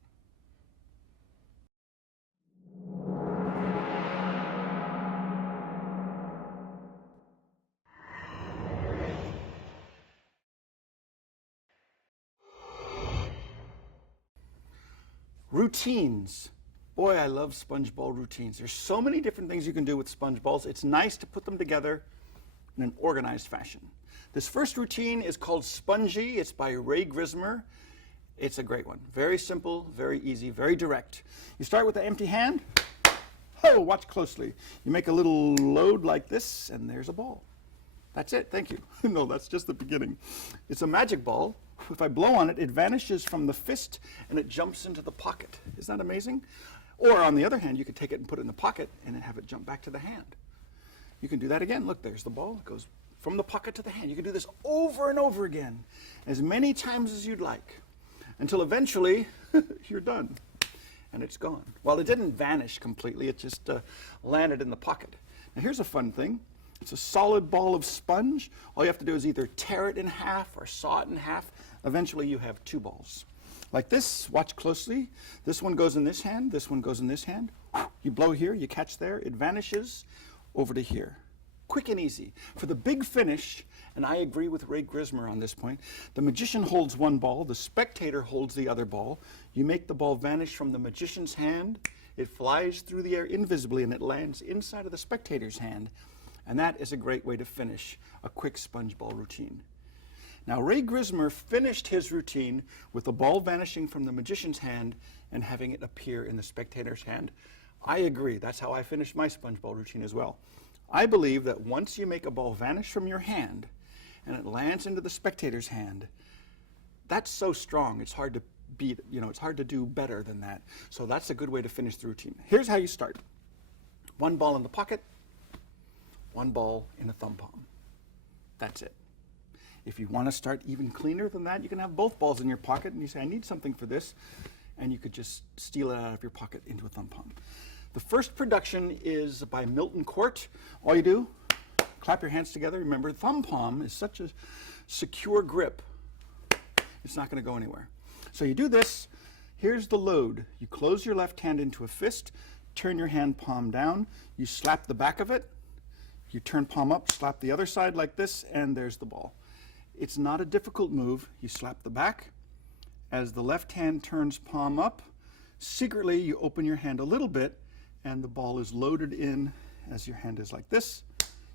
Routines. Boy, I love sponge ball routines. There's so many different things you can do with sponge balls. It's nice to put them together in an organized fashion. This first routine is called Spongy. It's by Ray Grismer. It's a great one. Very simple, very easy, very direct. You start with the empty hand. Oh, watch closely. You make a little load like this, and there's a ball. That's it, thank you. No, that's just the beginning. It's a magic ball. If I blow on it, it vanishes from the fist and it jumps into the pocket. Isn't that amazing? Or on the other hand, you could take it and put it in the pocket and then have it jump back to the hand. You can do that again. Look, there's the ball. It goes from the pocket to the hand. You can do this over and over again, as many times as you'd like, until eventually you're done and it's gone. Well, it didn't vanish completely. It just landed in the pocket. Now here's a fun thing. It's a solid ball of sponge. All you have to do is either tear it in half or saw it in half. Eventually you have two balls. like this. Watch closely. This one goes in this hand, this one goes in this hand. You blow here, you catch there, it vanishes over to here. Quick and easy. For the big finish, and I agree with Ray Grismer on this point, the magician holds one ball, the spectator holds the other ball. You make the ball vanish from the magician's hand, it flies through the air invisibly and it lands inside of the spectator's hand. And that is a great way to finish a quick sponge ball routine. Now, Ray Grismer finished his routine with the ball vanishing from the magician's hand and having it appear in the spectator's hand. I agree. That's how I finished my sponge ball routine as well. I believe that once you make a ball vanish from your hand and it lands into the spectator's hand, that's so strong, it's hard to beat, it's hard to do better than that. So that's a good way to finish the routine. Here's how you start. One ball in the pocket, one ball in a thumb palm. That's it. If you want to start even cleaner than that, you can have both balls in your pocket and you say, I need something for this, and you could just steal it out of your pocket into a thumb palm. The first production is by Milton Court. All you do, clap your hands together. Remember, thumb palm is such a secure grip, it's not going to go anywhere. So you do this. Here's the load. You close your left hand into a fist, turn your hand palm down, you slap the back of it, you turn palm up, slap the other side like this, and there's the ball. It's not a difficult move. You slap the back. As the left hand turns palm up, secretly you open your hand a little bit and the ball is loaded in as your hand is like this.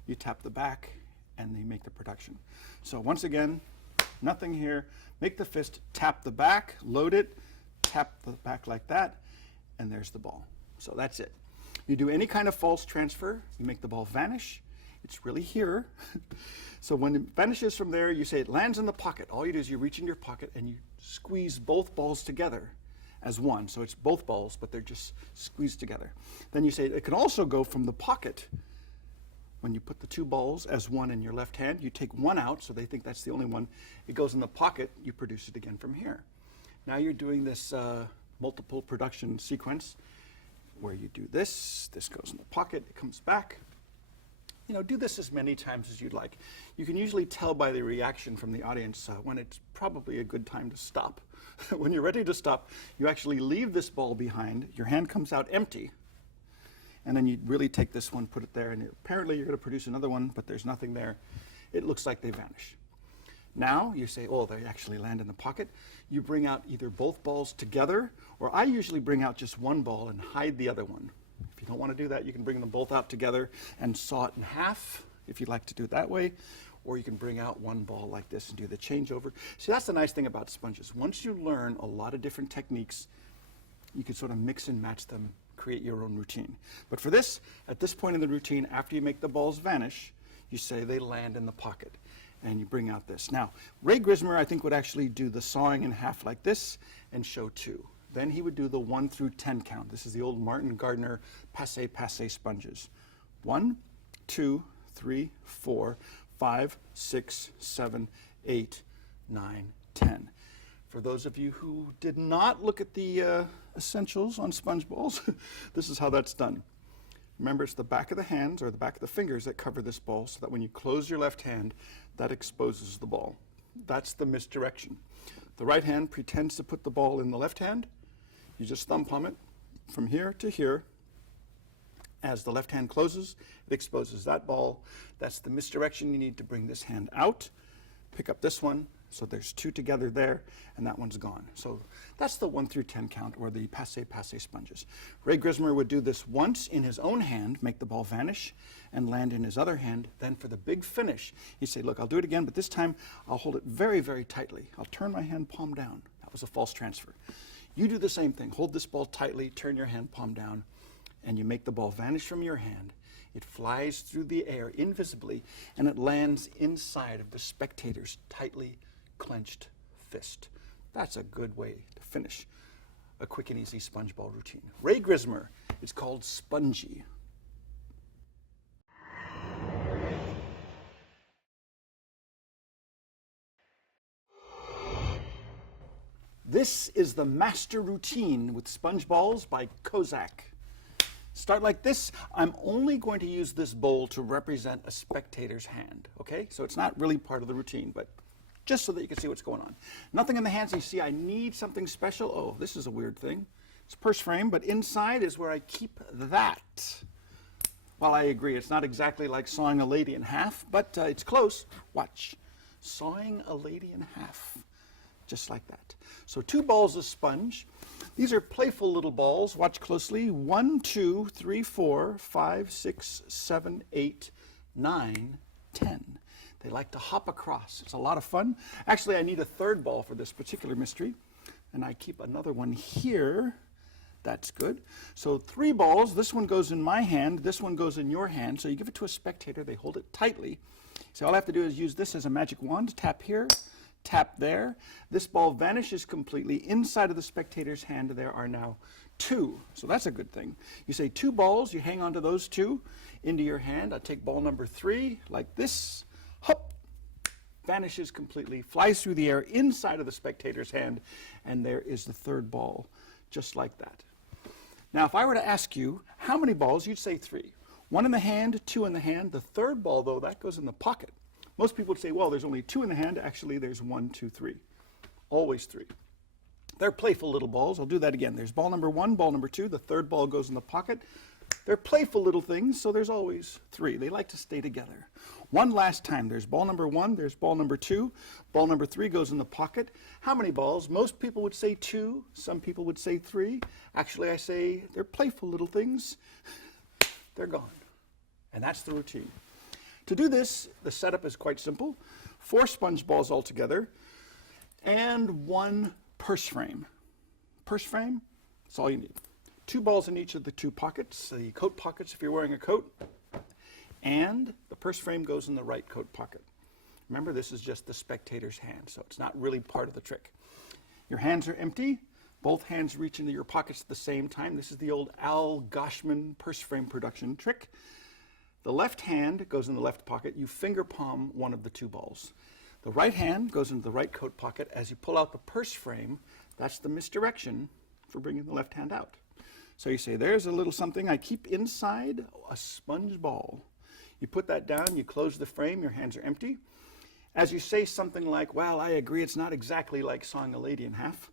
You tap the back and you make the production. So once again, nothing here. Make the fist, tap the back, load it, tap the back like that, and there's the ball. So that's it. You do any kind of false transfer, you make the ball vanish. It's really here. So when it vanishes from there, you say it lands in the pocket. All you do is you reach in your pocket and you squeeze both balls together as one. So it's both balls, but they're just squeezed together. Then you say it can also go from the pocket. When you put the two balls as one in your left hand, you take one out, so they think that's the only one. It goes in the pocket, you produce it again from here. Now you're doing this multiple production sequence where you do this goes in the pocket, it comes back. Do this as many times as you'd like. You can usually tell by the reaction from the audience when it's probably a good time to stop. When you're ready to stop, you actually leave this ball behind. Your hand comes out empty. And then you really take this one, put it there, and apparently you're going to produce another one, but there's nothing there. It looks like they vanish. Now you say, oh, they actually land in the pocket. You bring out either both balls together, or I usually bring out just one ball and hide the other one. If you don't want to do that, you can bring them both out together and saw it in half, if you'd like to do it that way. Or you can bring out one ball like this and do the changeover. See, that's the nice thing about sponges. Once you learn a lot of different techniques, you can sort of mix and match them, create your own routine. But for this, at this point in the routine, after you make the balls vanish, you say they land in the pocket. And you bring out this. Now, Ray Grismer, I think, would actually do the sawing in half like this and show two. Then he would do the 1 through 10 count. This is the old Martin Gardner passe sponges. 1, 2, 3, 4, 5, 6, 7, 8, 9, 10. For those of you who did not look at the essentials on sponge balls, this is how that's done. Remember, it's the back of the hands or the back of the fingers that cover this ball so that when you close your left hand, that exposes the ball. That's the misdirection. The right hand pretends to put the ball in the left hand. You just thumb palm it from here to here. As the left hand closes, it exposes that ball. That's the misdirection. You need to bring this hand out, pick up this one. So there's two together there, and that one's gone. So that's the 1 through 10 count, or the passe sponges. Ray Grismer would do this once in his own hand, make the ball vanish, and land in his other hand. Then for the big finish, he'd say, look, I'll do it again, but this time I'll hold it very, very tightly. I'll turn my hand palm down. That was a false transfer. You do the same thing. Hold this ball tightly, turn your hand palm down, and you make the ball vanish from your hand. It flies through the air invisibly, and it lands inside of the spectator's tightly clenched fist. That's a good way to finish a quick and easy sponge ball routine. Ray Grismer, it's called Spongy. This is the master routine with sponge balls by Kozak. Start like this. I'm only going to use this bowl to represent a spectator's hand, okay? So it's not really part of the routine, but just so that you can see what's going on. Nothing in the hands. You see, I need something special. Oh, this is a weird thing. It's a purse frame, but inside is where I keep that. Well, I agree. It's not exactly like sawing a lady in half, but it's close. Watch. Sawing a lady in half. Just like that. So 2 balls of sponge. These are playful little balls. Watch closely. 1, 2, 3, 4, 5, 6, 7, 8, 9, 10. They like to hop across. It's a lot of fun. Actually, I need a 3rd ball for this particular mystery. And I keep another one here. That's good. So 3 balls. This one goes in my hand. This one goes in your hand. So you give it to a spectator. They hold it tightly. So all I have to do is use this as a magic wand. Tap here. Tap there. This ball vanishes completely. Inside of the spectator's hand, there are now 2. So that's a good thing. You say 2 balls. You hang on to those 2 into your hand. I take ball number 3 like this. Hop. Vanishes completely. Flies through the air inside of the spectator's hand. And there is the 3rd ball. Just like that. Now, if I were to ask you how many balls, you'd say 3. 1 in the hand, 2 in the hand. The 3rd ball, though, that goes in the pocket. Most people would say, well, there's only 2 in the hand. Actually, there's 1, 2, 3. Always 3. They're playful little balls. I'll do that again. There's ball number 1, ball number 2. The 3rd ball goes in the pocket. They're playful little things, so there's always 3. They like to stay together. One last time. There's ball number 1. There's ball number 2. Ball number 3 goes in the pocket. How many balls? Most people would say 2. Some people would say 3. Actually, I say they're playful little things. They're gone. And that's the routine. To do this, the setup is quite simple. 4 sponge balls altogether and 1 purse frame. Purse frame, that's all you need. 2 balls in each of the 2 pockets, the coat pockets if you're wearing a coat, and the purse frame goes in the right coat pocket. Remember, this is just the spectator's hand, so it's not really part of the trick. Your hands are empty. Both hands reach into your pockets at the same time. This is the old Al Goshman purse frame production trick. The left hand goes in the left pocket. You finger palm one of the 2 balls. The right hand goes into the right coat pocket. As you pull out the purse frame, that's the misdirection for bringing the left hand out. So you say, there's a little something I keep inside a sponge ball. You put that down, you close the frame, your hands are empty. As you say something like, well, I agree, it's not exactly like sawing a lady in half.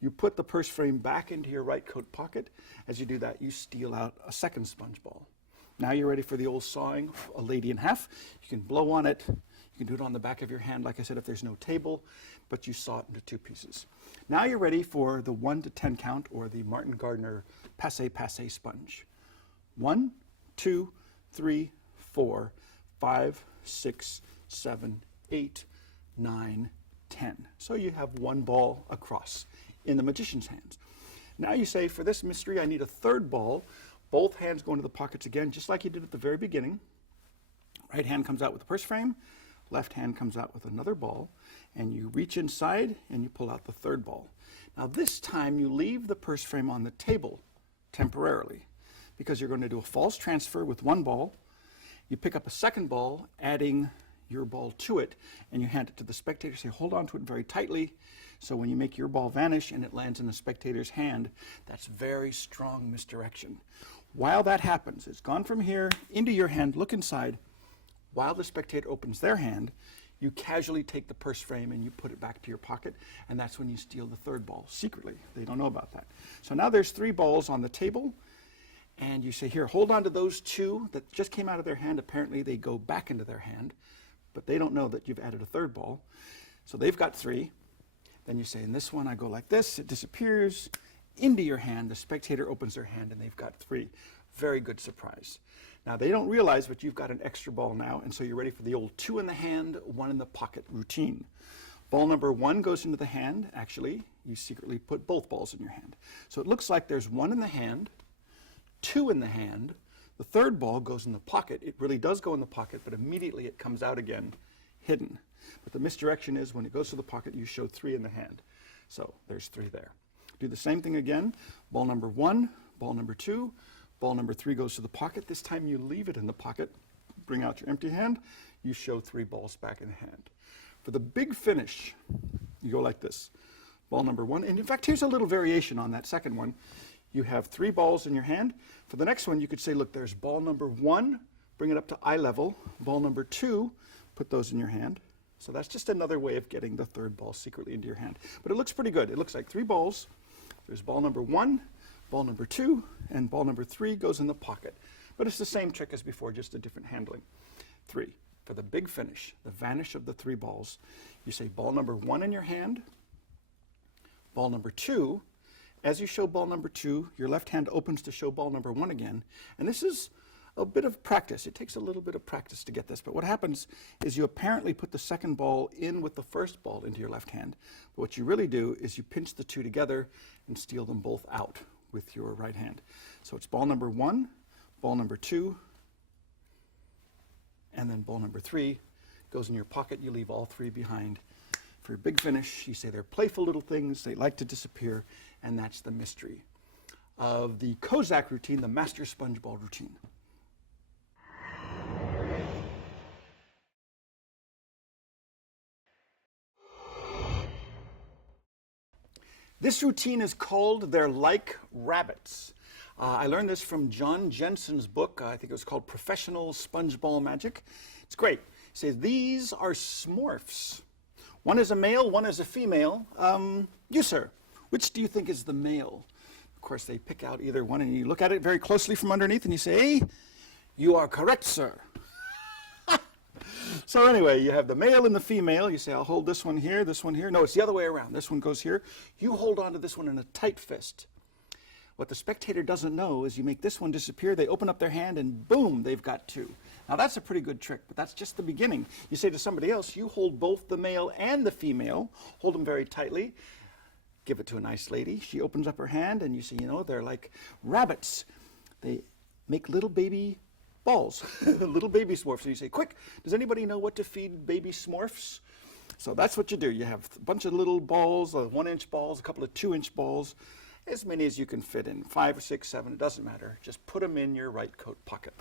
You put the purse frame back into your right coat pocket. As you do that, you steal out a 2nd sponge ball. Now you're ready for the old sawing a lady in half. You can blow on it. You can do it on the back of your hand, like I said, if there's no table, but you saw it into 2 pieces. Now you're ready for the 1 to 10 count, or the Martin Gardner passe sponge. 1, 2, 3, 4, 5, 6, 7, 8, 9, 10. So you have 1 ball across in the magician's hands. Now you say, for this mystery, I need a 3rd ball. Both hands go into the pockets again, just like you did at the very beginning. Right hand comes out with the purse frame. Left hand comes out with another ball. And you reach inside and you pull out the 3rd ball. Now this time you leave the purse frame on the table temporarily, because you're going to do a false transfer with 1 ball. You pick up a 2nd ball, adding your ball to it, and you hand it to the spectator. Say, hold on to it very tightly. So when you make your ball vanish and it lands in the spectator's hand, that's very strong misdirection. While that happens, it's gone from here into your hand. Look inside. While the spectator opens their hand, you casually take the purse frame and you put it back to your pocket, and that's when you steal the 3rd ball, secretly. They don't know about that. So now there's 3 balls on the table, and you say, here, hold on to those 2 that just came out of their hand. Apparently they go back into their hand, but they don't know that you've added a 3rd ball. So they've got 3. Then you say, in this one, I go like this. It disappears into your hand. The spectator opens their hand, and they've got 3. Very good surprise. Now, they don't realize, but you've got an extra ball now, and so you're ready for the old 2 in the hand, 1 in the pocket routine. Ball number 1 goes into the hand. Actually, you secretly put both balls in your hand. So it looks like there's 1 in the hand, 2 in the hand. The 3rd ball goes in the pocket. It really does go in the pocket, but immediately it comes out again, hidden. But the misdirection is when it goes to the pocket, you show 3 in the hand. So there's 3 there. Do the same thing again. Ball number 1, ball number 2, ball number 3 goes to the pocket. This time you leave it in the pocket. Bring out your empty hand. You show 3 balls back in the hand. For the big finish, you go like this. Ball number 1, and in fact, here's a little variation on that 2nd one. You have 3 balls in your hand. For the next one, you could say, look, there's ball number 1, bring it up to eye level. Ball number 2, put those in your hand. So that's just another way of getting the third ball secretly into your hand. But it looks pretty good. It looks like 3 balls. There's ball number 1, ball number 2, and ball number 3 goes in the pocket. But it's the same trick as before, just a different handling. 3. For the big finish, the vanish of the 3 balls, you say ball number 1 in your hand, ball number 2. As you show ball number 2, your left hand opens to show ball number 1 again. And this is a bit of practice. It takes a little bit of practice to get this. But what happens is you apparently put the second ball in with the first ball into your left hand. But what you really do is you pinch the 2 together and steal them both out with your right hand. So it's ball number 1, ball number 2, and then ball number 3 goes in your pocket. You leave all 3 behind. For your big finish, you say they're playful little things, they like to disappear, and that's the mystery of the Kozak routine, the master sponge ball routine. This routine is called They're Like Rabbits. I learned this from John Jensen's book. I think it was called Professional Sponge Ball Magic. It's great. He says, these are smurfs. One is a male, one is a female. You, sir, which do you think is the male? Of course, they pick out either one, and you look at it very closely from underneath, and you say, you are correct, sir. So anyway, you have the male and the female. You say, I'll hold this one here, this one here. No, it's the other way around. This one goes here. You hold on to this one in a tight fist. What the spectator doesn't know is you make this one disappear, they open up their hand, and boom, they've got 2. Now that's a pretty good trick, but that's just the beginning. You say to somebody else, you hold both the male and the female, hold them very tightly, give it to a nice lady. She opens up her hand, and you say, you know, they're like rabbits. They make little baby balls, little baby smurfs. And you say, quick, does anybody know what to feed baby smurfs? So that's what you do. You have a bunch of little balls, 1-inch balls, a couple of 2-inch balls, as many as you can fit in, 5 or 6, 7, it doesn't matter. Just put them in your right coat pocket.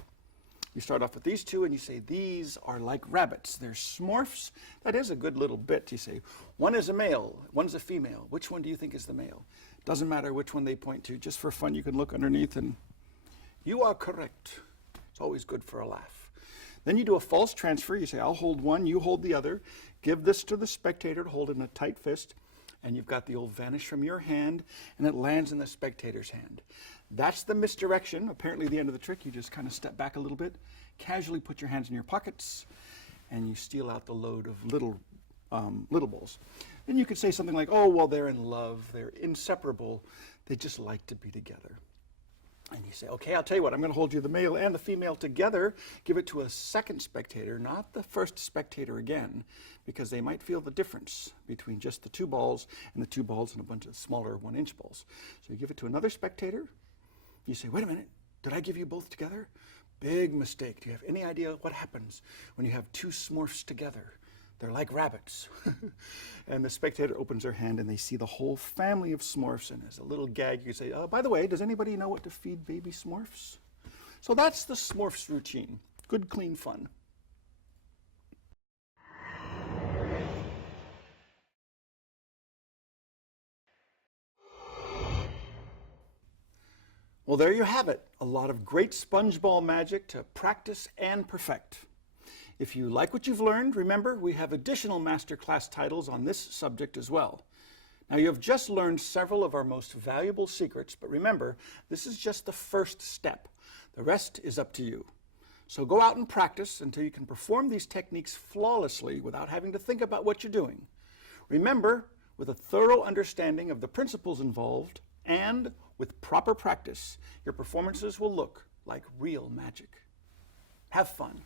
You start off with these 2 and you say, these are like rabbits. They're smurfs. That is a good little bit. You say, one is a male, one's a female. Which one do you think is the male? Doesn't matter which one they point to. Just for fun, you can look underneath and you are correct. It's always good for a laugh. Then you do a false transfer. You say, I'll hold one, you hold the other. Give this to the spectator to hold in a tight fist. And you've got the old vanish from your hand, and it lands in the spectator's hand. That's the misdirection. Apparently, the end of the trick, you just kind of step back a little bit, casually put your hands in your pockets, and you steal out the load of little balls. Then you could say something like, oh, well, they're in love, they're inseparable, they just like to be together. And you say, okay, I'll tell you what, I'm going to hold you the male and the female together, give it to a second spectator, not the first spectator again, because they might feel the difference between just the 2 balls and the 2 balls and a bunch of smaller 1-inch balls. So you give it to another spectator. You say, wait a minute, did I give you both together? Big mistake. Do you have any idea what happens when you have 2 smurfs together? They're like rabbits. And the spectator opens their hand and they see the whole family of smurfs, and as a little gag you say, by the way, does anybody know what to feed baby smurfs? So that's the smurfs routine. Good, clean fun. Well, there you have it. A lot of great sponge ball magic to practice and perfect. If you like what you've learned, remember, we have additional masterclass titles on this subject as well. Now, you have just learned several of our most valuable secrets, but remember, this is just the first step. The rest is up to you. So go out and practice until you can perform these techniques flawlessly without having to think about what you're doing. Remember, with a thorough understanding of the principles involved and with proper practice, your performances will look like real magic. Have fun.